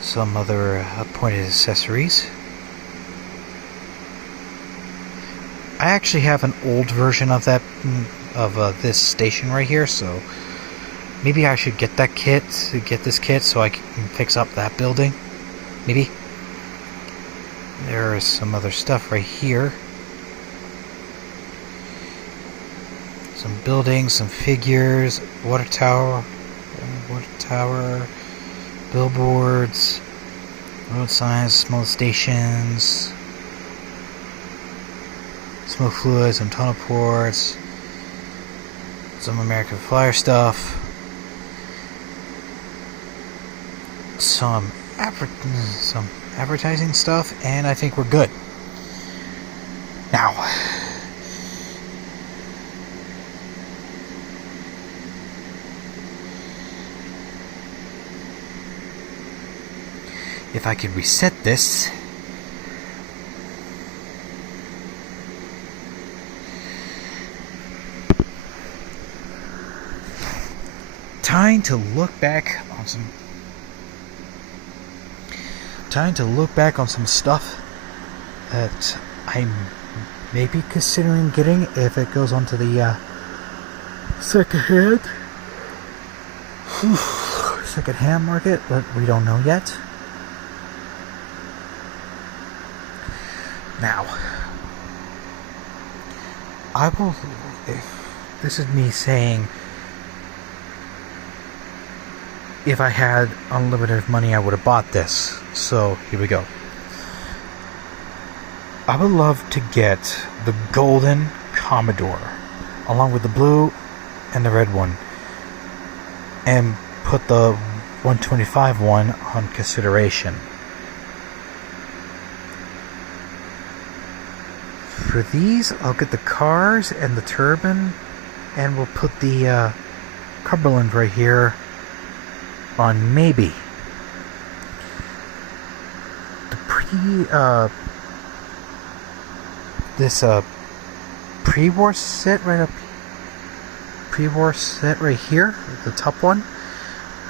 some other pointed accessories. I actually have an old version of that, this station right here, so maybe I should get that kit, so I can fix up that building. Maybe. There is some other stuff right here. Some buildings, some figures, water tower, billboards, road signs, small stations, smoke fluids, some tunnel ports, some American Flyer stuff, some advertising stuff, and I think we're good. Now, if I could reset this, time to look back on some stuff that I may be considering getting if it goes onto the second-hand market, but we don't know yet. Now, this is me saying, if I had unlimited money, I would have bought this. So, here we go. I would love to get the golden Commodore, along with the blue and the red one, and put the 125 one on consideration. For these, I'll get the cars and the turbine, and we'll put the Cumberland right here on maybe. The pre-war set right here, the top one.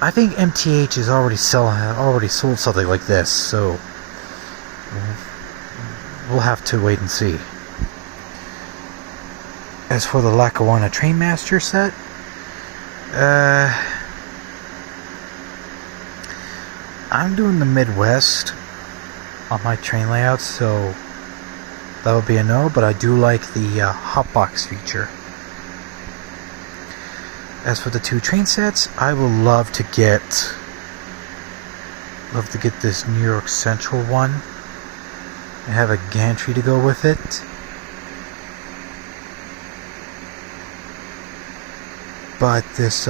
I think MTH is already sold something like this, so we'll have to wait and see. As for the Lackawanna Trainmaster set, I'm doing the Midwest on my train layout, so that would be a no, but I do like the hotbox feature. As for the two train sets, I would love to get this New York Central one and have a gantry to go with it. But this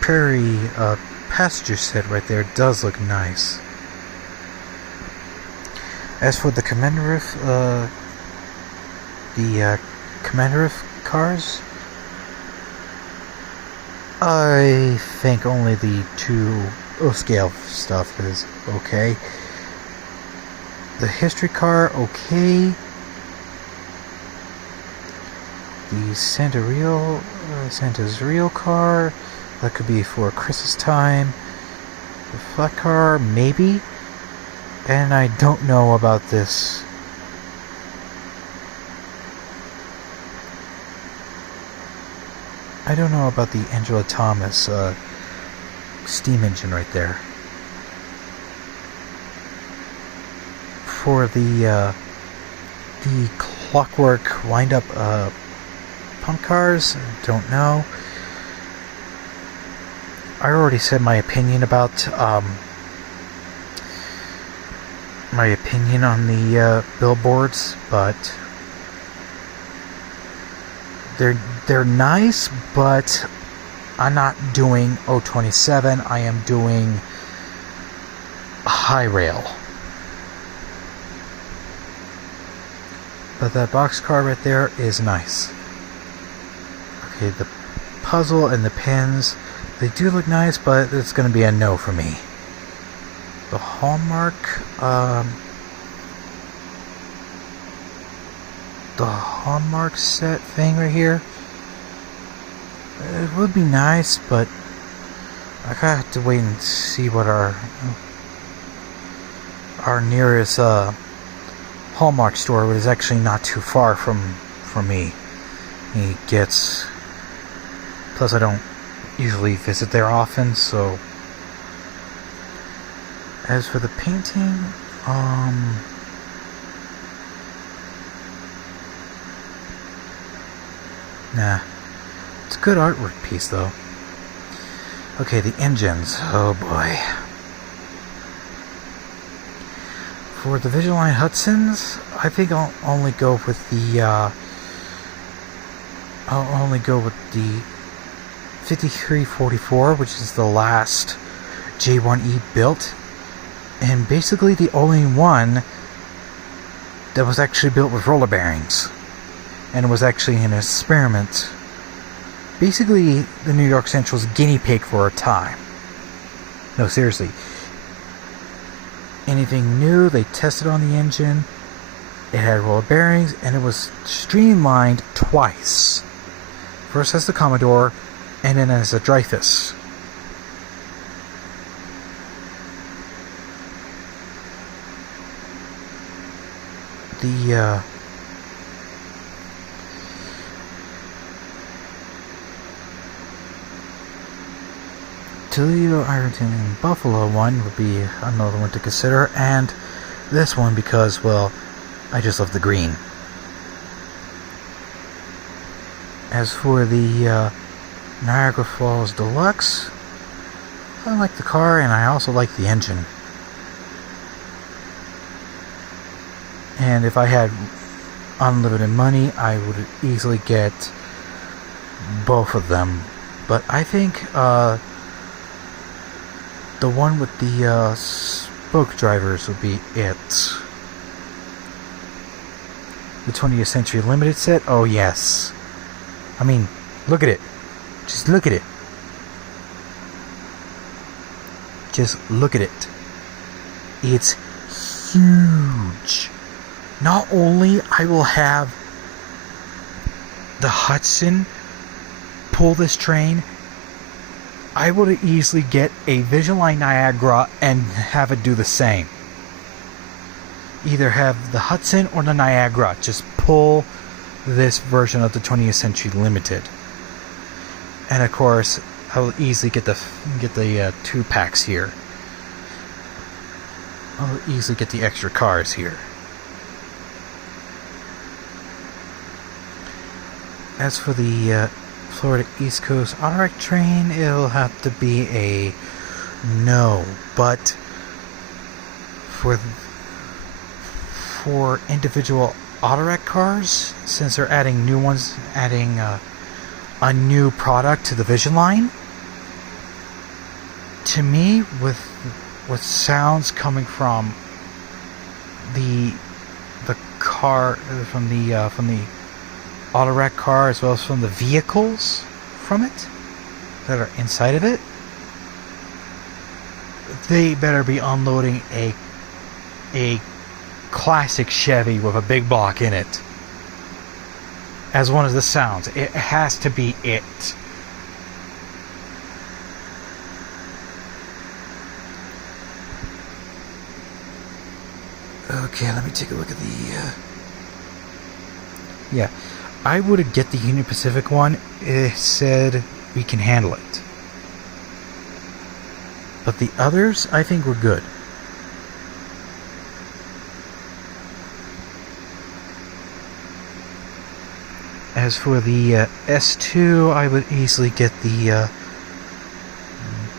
Prairie passenger set right there does look nice. As for the commemorative cars, I think only the 2 scale stuff is okay. The history car, okay. The Santa's Real car, that could be for Christmas time. The flat car, maybe. And I don't know about this. I don't know about the Angela Thomas steam engine right there. For the clockwork wind-up pump cars, don't know. I already said my opinion about on the billboards, but they're nice, but I'm not doing 027. I am doing high rail. But that boxcar right there is nice. Okay, the puzzle and the pins, they do look nice, but it's going to be a no for me. The Hallmark, set thing right here, it would be nice, but I gotta have to wait and see what our nearest Hallmark store, which is actually not too far from me. Plus I don't usually visit there often, so As for the painting, nah. It's a good artwork piece, though. Okay, the engines. Oh boy. For the Vigiline Hudsons, I think I'll only go with the 5344, which is the last J1E built, and basically the only one that was actually built with roller bearings, and it was actually an experiment. Basically, the New York Central's guinea pig for a time. No, seriously. Anything new, they tested on the engine. It had roller bearings, and it was streamlined twice. First as the Commodore, and then as a Dreyfus. The Toledo, Ironton, and Buffalo one would be another one to consider, and this one because, well, I just love the green. As for the Niagara Falls Deluxe, I like the car, and I also like the engine. And if I had unlimited money, I would easily get both of them. But I think the one with the spoke drivers would be it. The 20th Century Limited set? Oh yes. I mean, look at it. Just look at it. Just look at it. It's huge. Not only I will have the Hudson pull this train, I would easily get a Vigiline Niagara and have it do the same. Either have the Hudson or the Niagara just pull this version of the 20th Century Limited. And of course, I will easily get the 2 packs here. I'll easily get the extra cars here. As for the Florida East Coast Autorack train, it'll have to be a no. But for individual Autorack cars, since they're adding new ones, adding a new product to the Vigiline, to me, with sounds coming from the car, from the Autorack car, as well as from the vehicles from it that are inside of it, they better be unloading a classic Chevy with a big block in it as one of the sounds. It has to be it. Okay, let me take a look at the yeah, I would get the Union Pacific one. It said we can handle it. But the others, I think, were good. As for the S2, I would easily get the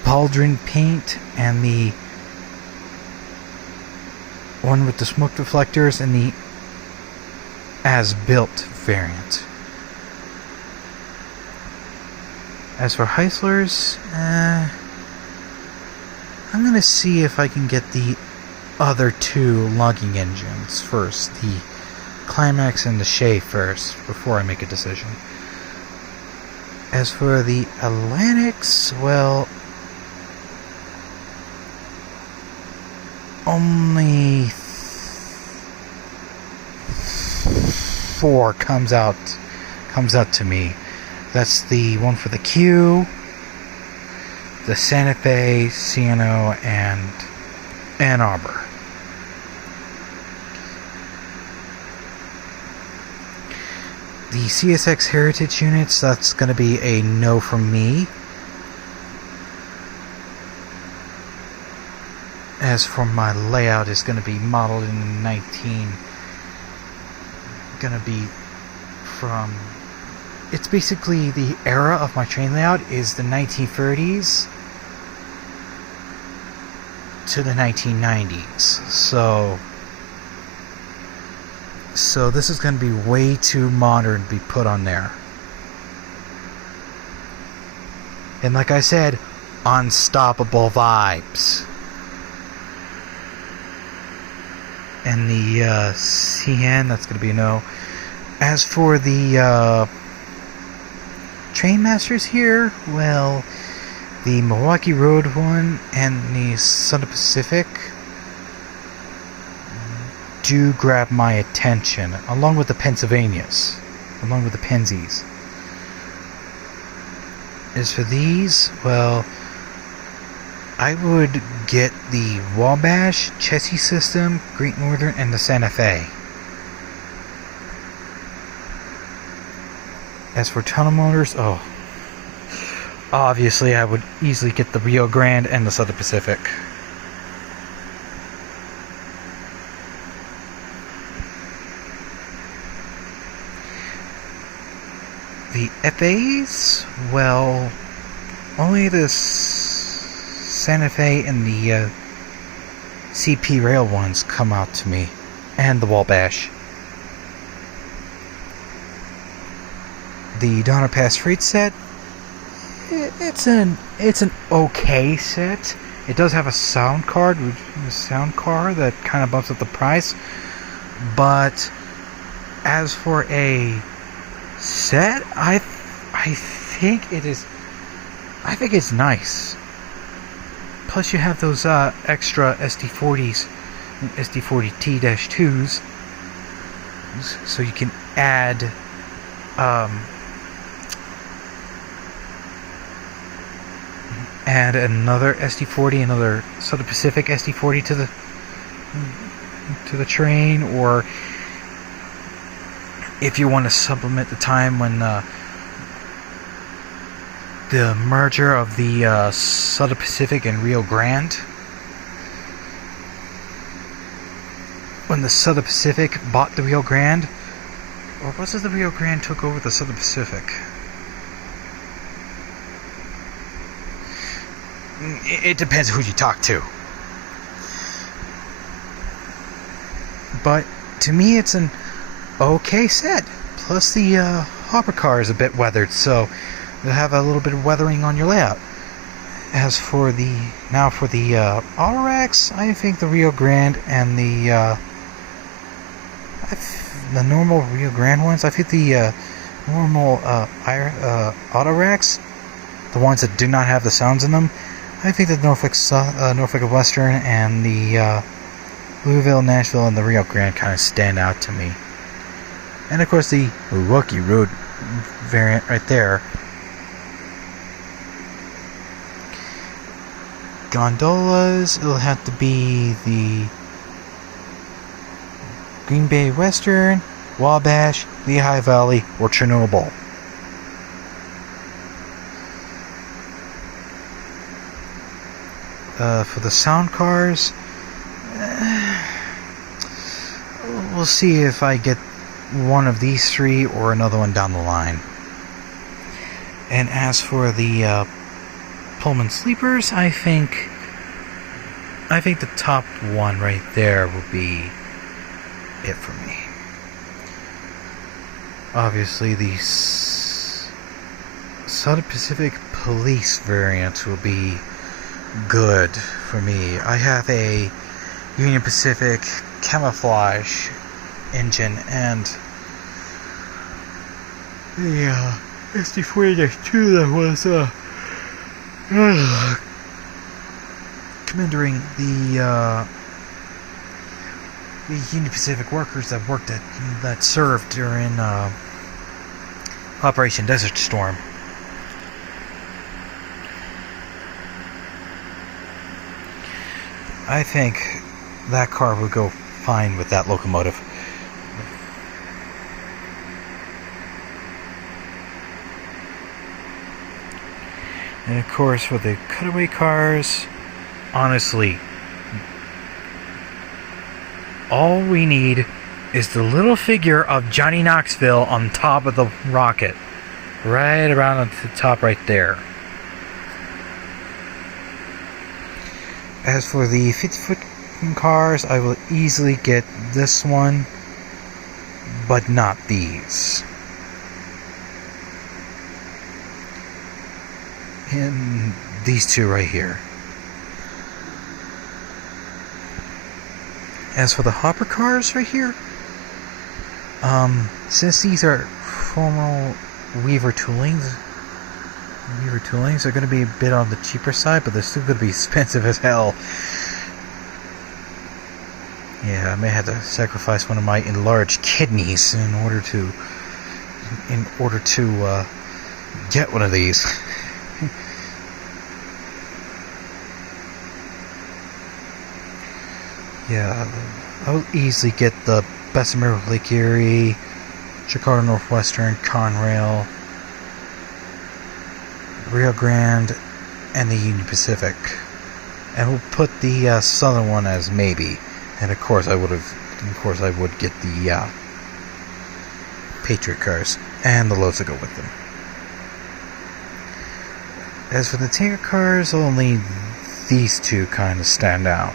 Pauldron paint and the one with the smoke deflectors and the as-built variant. As for Heislers, I'm going to see if I can get the other 2 logging engines first. The Climax and the Shea first, before I make a decision. As for the Atlantics, well, only 4 comes out to me. That's the one for the Q, the Santa Fe, Ciano, and Ann Arbor. The CSX Heritage units, that's going to be a no from me. as for my layout, is going to be modeled in it's basically the era of my train layout is the 1930s to the 1990s. So this is going to be way too modern to be put on there. And like I said, unstoppable vibes. And the CN, that's going to be a no. As for the Train Masters here, well, the Milwaukee Road one and the Southern Pacific do grab my attention, along with the Pennsylvanias, along with the Penzies. As for these, well, I would get the Wabash, Chessie System, Great Northern, and the Santa Fe. As for tunnel motors, obviously I would easily get the Rio Grande and the Southern Pacific. The FAs, well, only the Santa Fe and the CP Rail ones come out to me, and the Wabash. The Donner Pass Freight set, it's an okay set. It does have a sound card that kind of bumps up the price, but as for a set, I think it's nice. Plus you have those extra SD40s and SD40T-2s, so you can add another SD40, another Southern Pacific SD40 to the train, or if you want to supplement the time when the merger of the Southern Pacific and Rio Grande, when the Southern Pacific bought the Rio Grande, or was it the Rio Grande took over the Southern Pacific? It depends who you talk to. But to me, it's an okay set. Plus the hopper car is a bit weathered, so you'll have a little bit of weathering on your layout. As for the Autoracks, I think the Rio Grande and the normal Rio Grande ones, I think the normal Autoracks, the ones that do not have the sounds in them, I think the Norfolk Western and the Louisville, Nashville, and the Rio Grande kind of stand out to me. And of course the Milwaukee Road variant right there. Gondolas, it'll have to be the Green Bay Western, Wabash, Lehigh Valley, or Chernobyl. For the sound cars, we'll see if I get one of these three or another one down the line. And as for the Pullman sleepers, I think the top one right there will be it for me. Obviously, the Southern Pacific Police variant will be good for me. I have a Union Pacific camouflage engine and the SD40-2 that was commending the Union Pacific workers that served during Operation Desert Storm. I think that car would go fine with that locomotive. And of course, for the cutaway cars, honestly, all we need is the little figure of Johnny Knoxville on top of the rocket. Right around on the top right there. As for the 50-foot cars, I will easily get this one, but not these. And these two right here. As for the hopper cars right here, since these are formal Weaver toolings, are going to be a bit on the cheaper side, but they're still going to be expensive as hell. Yeah, I may have to sacrifice one of my enlarged kidneys in order to get one of these. Yeah, I will easily get the Bessemer Lake Erie, Chicago Northwestern, Conrail, Rio Grande, and the Union Pacific. And we'll put the southern one as maybe. And of course I would get the Patriot cars and the loads that go with them. As for the tanker cars, only these two kind of stand out.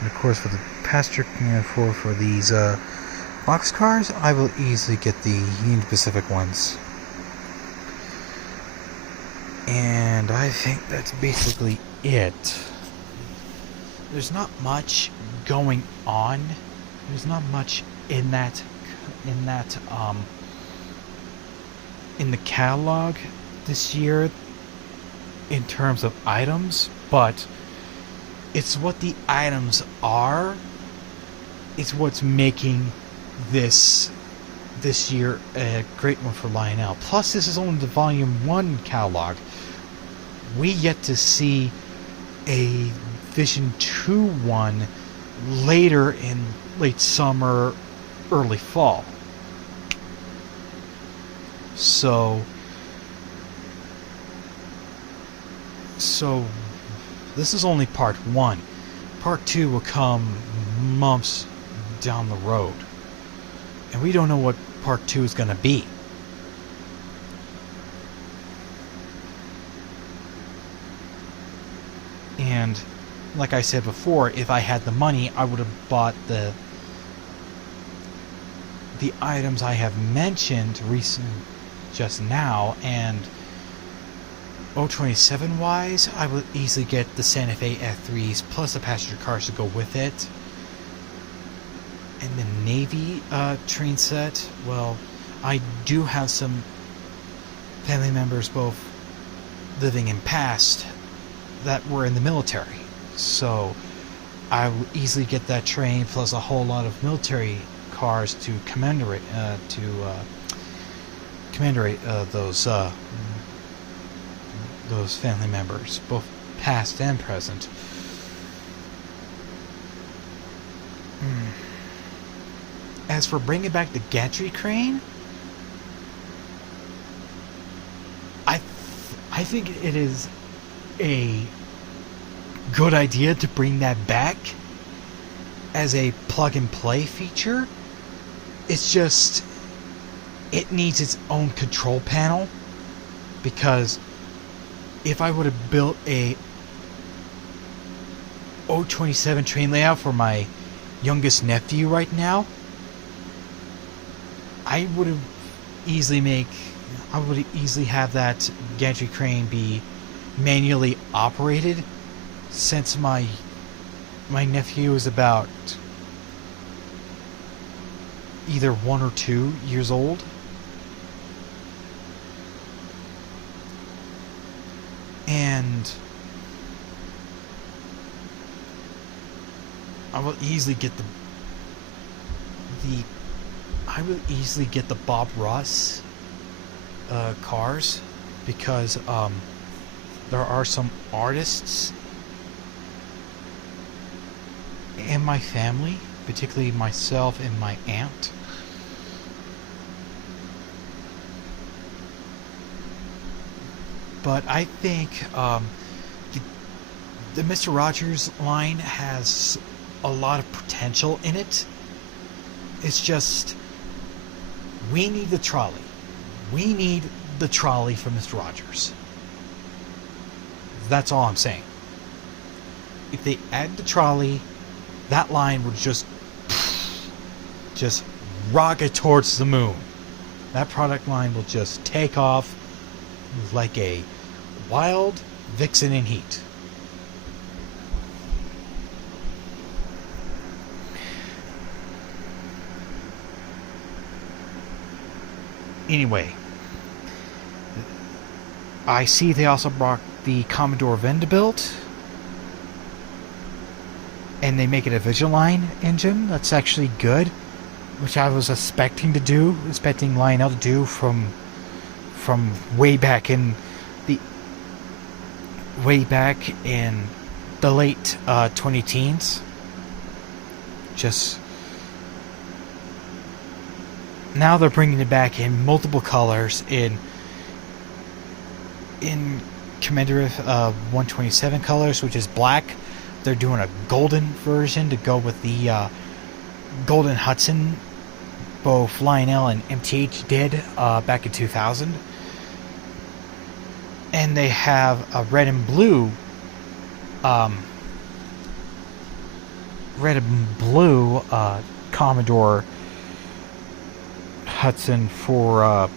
And of course, for the passenger for these box cars, I will easily get the Union Pacific ones. And I think that's basically it. There's not much going on. There's not much in the catalog this year in terms of items, but it's what the items are. It's what's making this year a great one for Lionel. Plus, this is only the Volume 1 catalog. We yet to see a Vision 2 one later in late summer, early fall. So this is only part 1. Part 2 will come months down the road. And we don't know what part 2 is going to be. And like I said before, if I had the money, I would have bought the items I have mentioned just now, and 027 wise, I will easily get the Santa Fe F3s plus the passenger cars to go with it. And the Navy train set, well, I do have some family members both living in past that were in the military, so I will easily get that train plus a whole lot of military cars to commemorate those family members, both past and present. As for bringing back the gantry crane, I think it is a good idea to bring that back as a plug-and-play feature. It's just, it needs its own control panel, because if I would have built a 027 train layout for my youngest nephew right now, I would easily have that gantry crane be manually operated, since my nephew is about either 1 or 2 years old. And I will easily get the Bob Ross cars, because there are some artists in my family, particularly myself and my aunt, but I think the Mr. Rogers line has a lot of potential in it. It's just, we need the trolley. We need the trolley for Mr. Rogers. That's all I'm saying. If they add the trolley, that line would just rocket towards the moon. That product line will just take off like a wild vixen in heat. Anyway, I see they also brought the Commodore Vanderbilt, and they make it a Vigiline engine. That's actually good, which I was expecting Lionel to do from way back in the late 2010s. Just now they're bringing it back in multiple colors in commemorative 127 colors, which is black. They're doing a golden version to go with the Golden Hudson both Lionel and MTH did back in 2000. And they have a red and blue Commodore Hudson for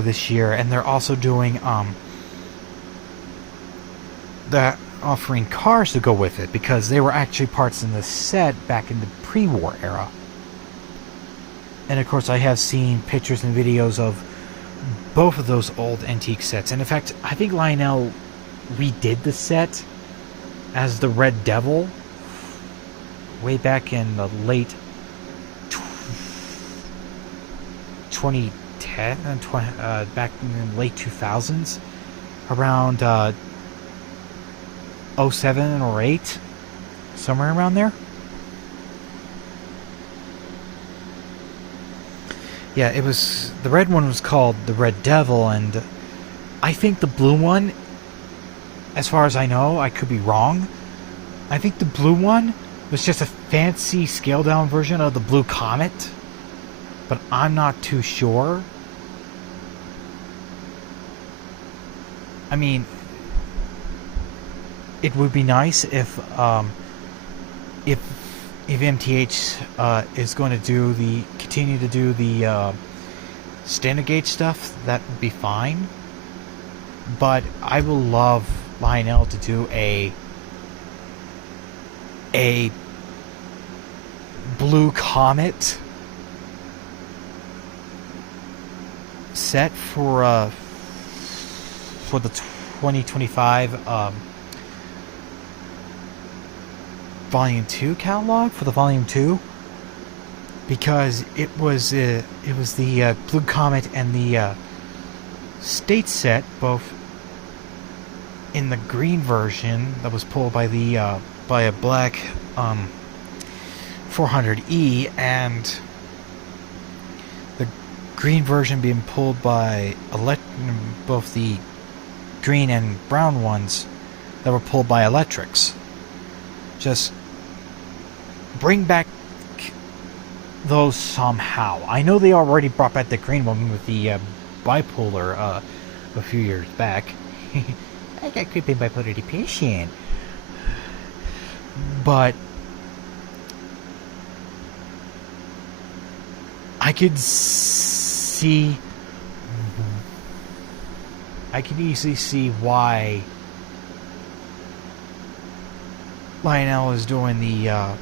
this year, and they're also doing they're offering cars to go with it, because they were actually parts in the set back in the pre-war era. And of course I have seen pictures and videos of both of those old antique sets, and in fact I think Lionel redid the set as the Red Devil way back in the late 2010 and back in the late 2000s, around 07 or 08, somewhere around there. Yeah, it was, the red one was called the Red Devil, and I think the blue one, as far as I know, I could be wrong, I think the blue one was just a fancy scaled down version of the Blue Comet, but I'm not too sure. I mean, it would be nice if MTH is going to continue to do the standard gauge stuff. That would be fine. But I will love Lionel to do a Blue Comet set for the 2025 Volume 2 catalog, for the Volume 2, because it was the Blue Comet and the State set, both in the green version that was pulled by the by a black 400E, and the green version being pulled by both the green and brown ones that were pulled by electrics. Just bring back those somehow. I know they already brought back the green one with the bipolar a few years back. I got creepy bipolar depression. But I could easily see why Lionel is doing the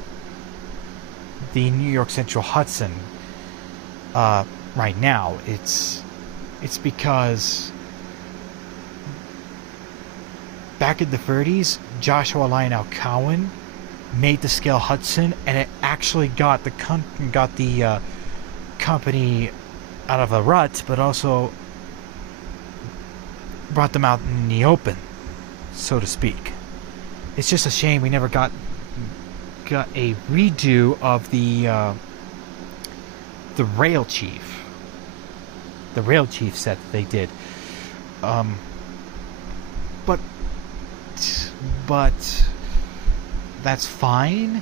New York Central Hudson right now. It's because back in the 30s, Joshua Lionel Cowan made the scale Hudson, and it actually got the company out of a rut, but also brought them out in the open, so to speak. It's just a shame we never got a redo of the Rail Chief set that they did. But but that's fine.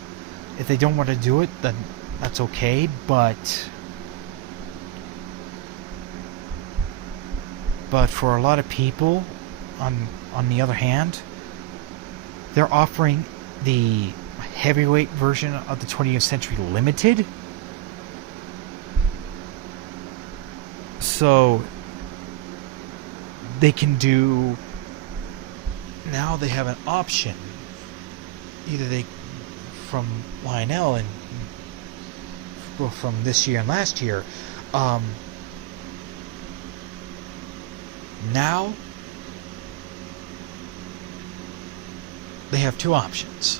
If they don't want to do it, then that's okay, but for a lot of people, on the other hand, they're offering the heavyweight version of the 20th Century Limited. So they can do, now they have an option. Either they, from Lionel and from this year and last year, now they have two options.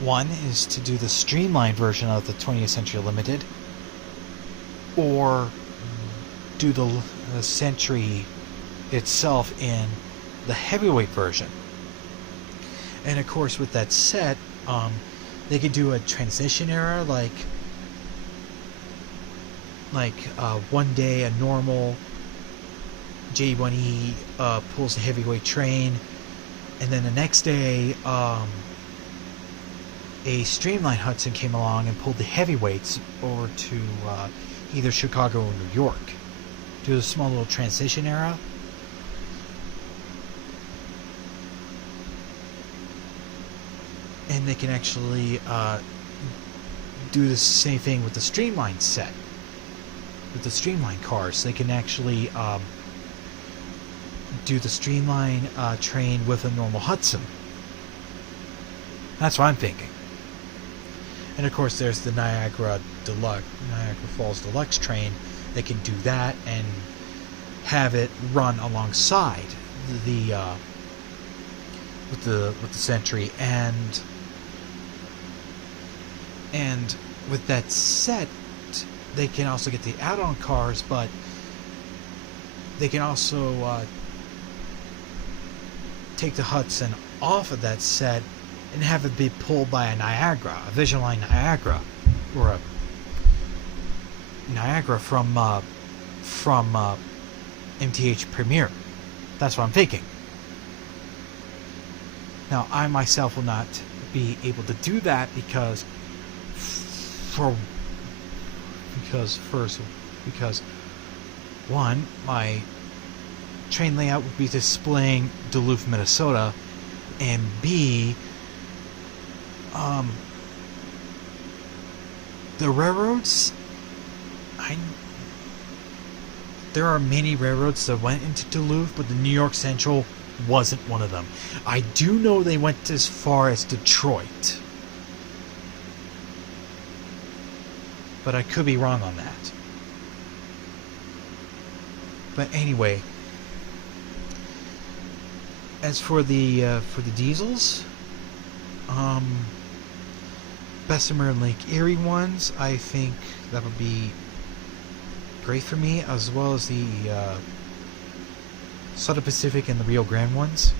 One is to do the streamlined version of the 20th Century Limited, or do the Century itself in the heavyweight version. And of course, with that set, they could do a transition era, like one day a normal J1E pulls the heavyweight train, and then the next day a streamlined Hudson came along and pulled the heavyweights over to either Chicago or New York. Do a small little transition era. And they can actually do the same thing with the streamlined set. With the streamlined cars, they can actually do the streamlined train with a normal Hudson. That's what I'm thinking. And of course, there's the Niagara Falls Deluxe train. They can do that and have it run alongside the with the Century, and with that set, they can also get the add-on cars, but they can also take the Hudson off of that set and have it be pulled by a Niagara, a Vision-Line Niagara, or a Niagara from MTH Premier. That's what I'm thinking. Now, I myself will not be able to do that because one, my train layout would be displaying Duluth, Minnesota, and B, the railroads, there are many railroads that went into Duluth, but the New York Central wasn't one of them. I do know they went as far as Detroit, but I could be wrong on that. But anyway, as for the diesels, Bessemer and Lake Erie ones, I think that would be great for me, as well as the Southern Pacific and the Rio Grande ones.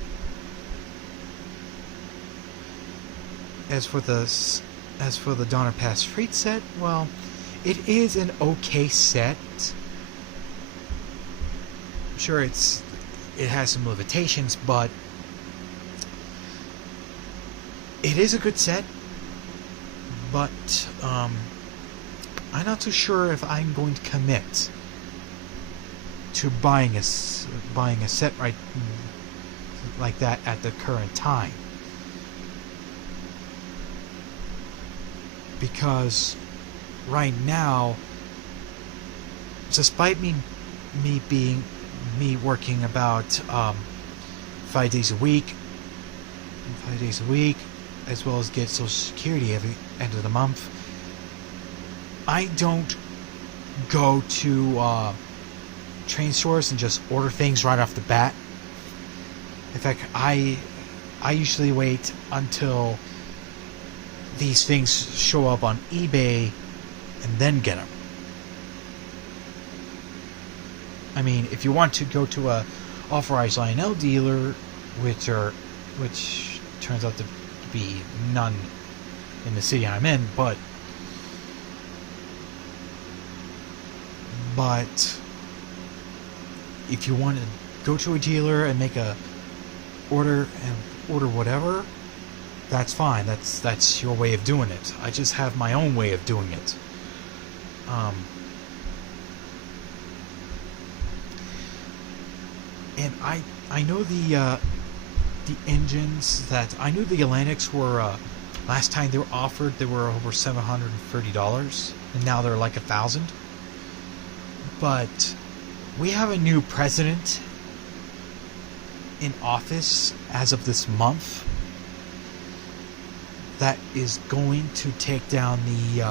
As for the Donner Pass Freight set, well, it is an okay set. I'm sure it has some limitations, but it is a good set. But I'm not too sure if I'm going to commit to buying a set right like that at the current time, because right now, despite me working about 5 days a week, as well as get Social Security every end of the month, I don't go to train stores and just order things right off the bat. In fact, I usually wait until these things show up on eBay and then get them. I mean, if you want to go to a authorized Lionel dealer, which turns out to be none in the city I'm in, but if you want to go to a dealer and make a order and order whatever, that's fine. That's your way of doing it. I just have my own way of doing it. And I know the engines that I knew the Atlantics were last time they were offered, they were over $730, and now they're like $1,000. But we have a new president in office as of this month that is going to take down the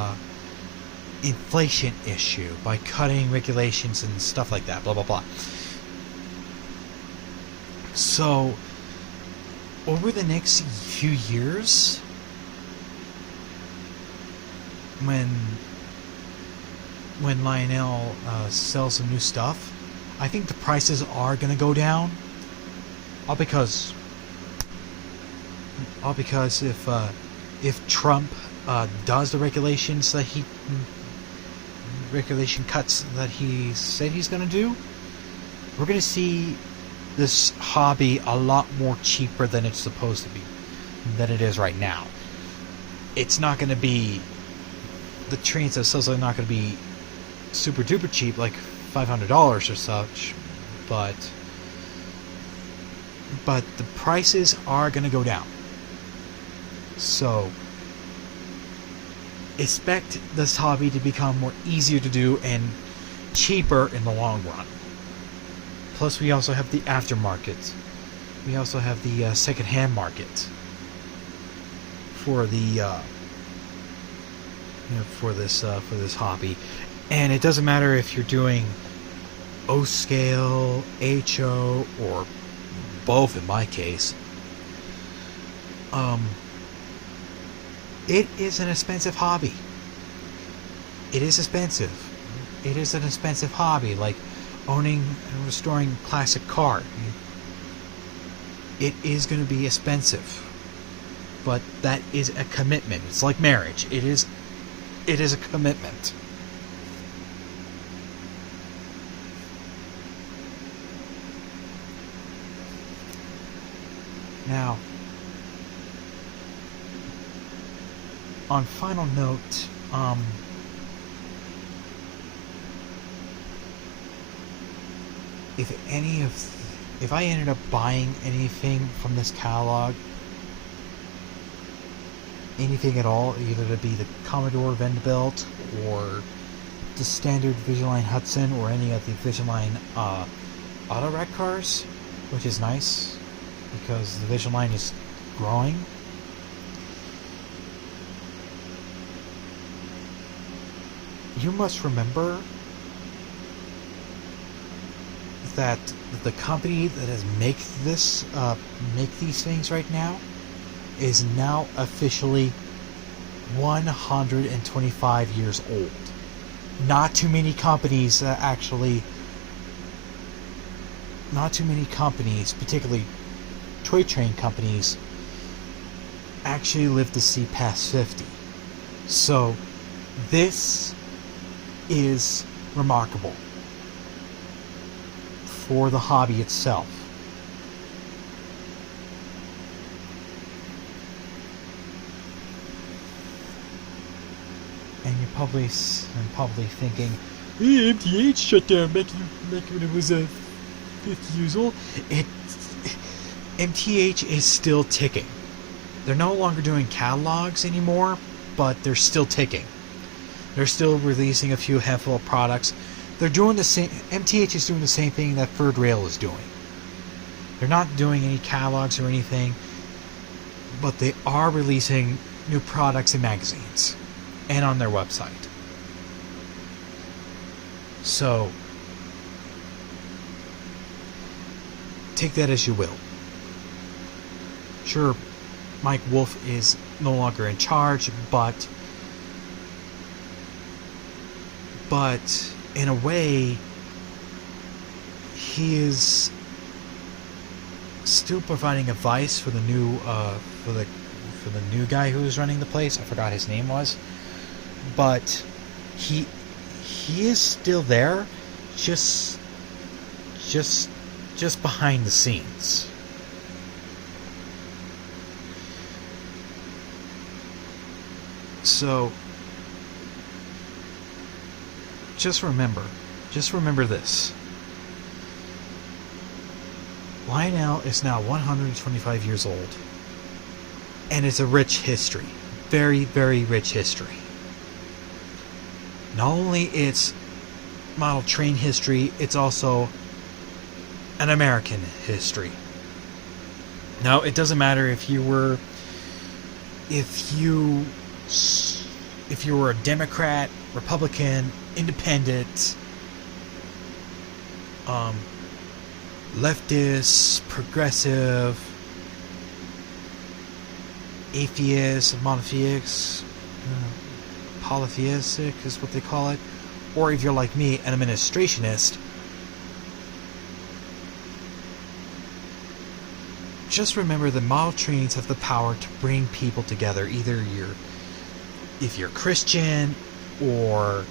inflation issue by cutting regulations and stuff like that, blah blah blah. So over the next few years, when Lionel sells some new stuff, I think the prices are going to go down. All because if Trump does the regulation cuts that he said he's going to do, we're going to see this hobby a lot more cheaper than it's supposed to be, than it is right now. It's not going to be, the trains themselves are not going to be super duper cheap, like $500 or such, but the prices are going to go down. So expect this hobby to become more easier to do and cheaper in the long run. Plus, we also have the aftermarket. We also have the second-hand market for the for this hobby. And it doesn't matter if you're doing O scale, HO, or both in my case. It is an expensive hobby. It is expensive. It is an expensive hobby, like owning and restoring classic car. It is going to be expensive, but that is a commitment. It's like marriage. It is a commitment. Now, on final note, if I ended up buying anything from this catalog, anything at all, either to be the Commodore Vanderbilt or the standard Vision-Line Hudson or any of the Vision-Line auto-rack cars, which is nice because the Vision-Line is growing. You must remember that the company that has make these things right now is now officially 125 years old. Not too many companies, particularly toy train companies, actually live to see past 50. So this is remarkable for the hobby itself. And you're probably thinking, MTH shut down back when it was 50 years old. MTH is still ticking. They're no longer doing catalogs anymore, but they're still ticking. They're still releasing a few handful of products. They're doing the same. MTH is doing the same thing that Third Rail is doing. They're not doing any catalogs or anything, but they are releasing new products in magazines and on their website. So take that as you will. Sure, Mike Wolf is no longer in charge, but in a way, he is still providing advice for the new for the new guy who was running the place. I forgot his name was, but he is still there, just behind the scenes. So, just remember this. Lionel is now 125 years old. And it's a rich history. Very, very rich history. Not only its model train history, it's also an American history. Now, it doesn't matter if you were a Democrat, Republican, Independent, leftist, progressive, atheist, monotheist, polytheistic is what they call it, or if you're like me, an administrationist. Just remember that model trains have the power to bring people together. Either if you're Christian, or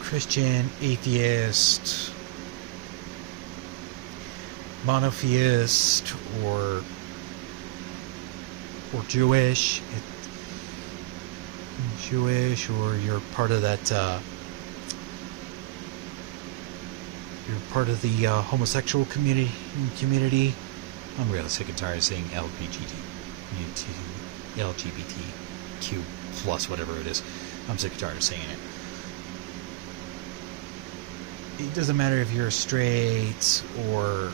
Christian, atheist, monotheist, or Jewish, or you're part of that, you're part of the homosexual community. I'm really sick and tired of saying LGBTQ plus whatever it is. I'm sick and tired of saying it. It doesn't matter if you're straight or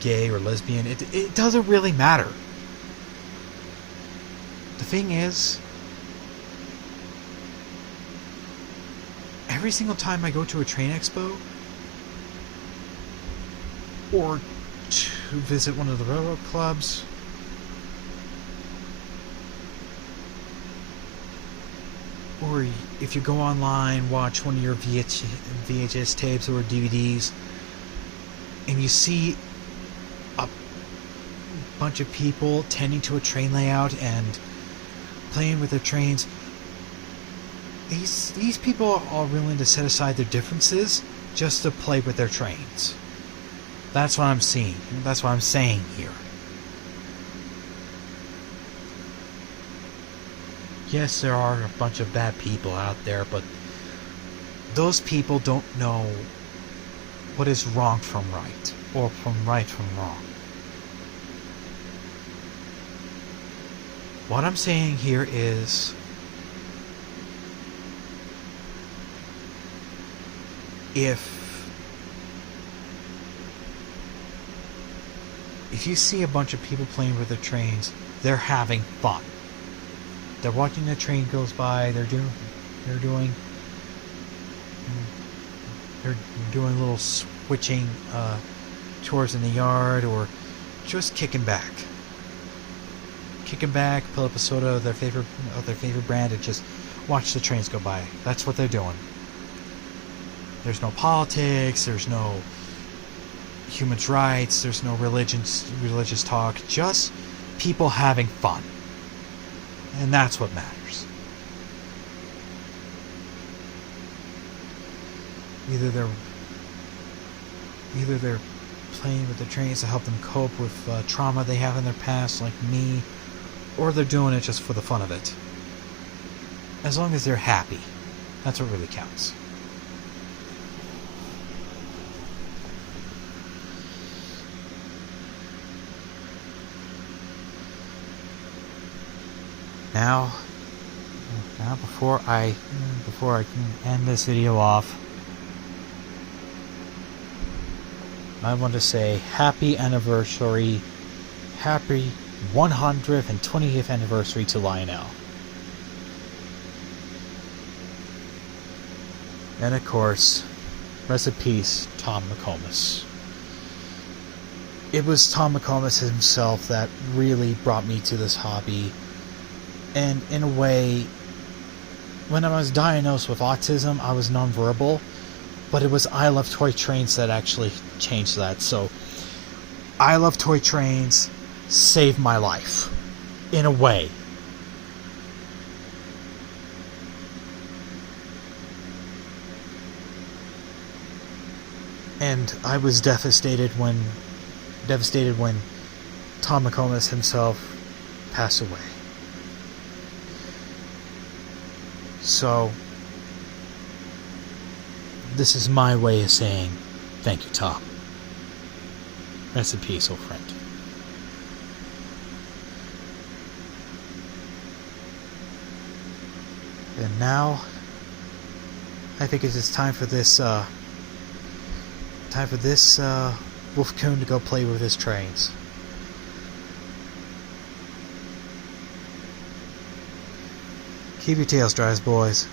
gay or lesbian. It doesn't really matter. The thing is, every single time I go to a train expo or to visit one of the railroad clubs, or if you go online, watch one of your VHS tapes or DVDs, and you see a bunch of people tending to a train layout and playing with their trains, these people are willing to set aside their differences just to play with their trains. That's what I'm seeing. That's what I'm saying here. Yes, there are a bunch of bad people out there, but those people don't know what is wrong from right, or from right from wrong. What I'm saying here is, if you see a bunch of people playing with their trains, they're having fun. They're watching the train goes by. They're doing little switching chores in the yard, or just kicking back, pull up a soda of their favorite brand, and just watch the trains go by. That's what they're doing. There's no politics. There's no human rights. There's no religious talk. Just people having fun. And that's what matters. Either they're playing with the trains to help them cope with trauma they have in their past, like me, or they're doing it just for the fun of it. As long as they're happy, that's what really counts. Now before I end this video off, I want to say happy 120th anniversary to Lionel. And of course, rest in peace, Tom McComas. It was Tom McComas himself that really brought me to this hobby. And in a way, when I was diagnosed with autism, I was nonverbal, but it was I Love Toy Trains that actually changed that. So, I Love Toy Trains saved my life, in a way. And I was devastated when Tom McComas himself passed away. So, this is my way of saying thank you, Tom. Rest in peace, old friend. And now, I think it is time for this Wolf Coon to go play with his trains. Keep your tails dry, boys.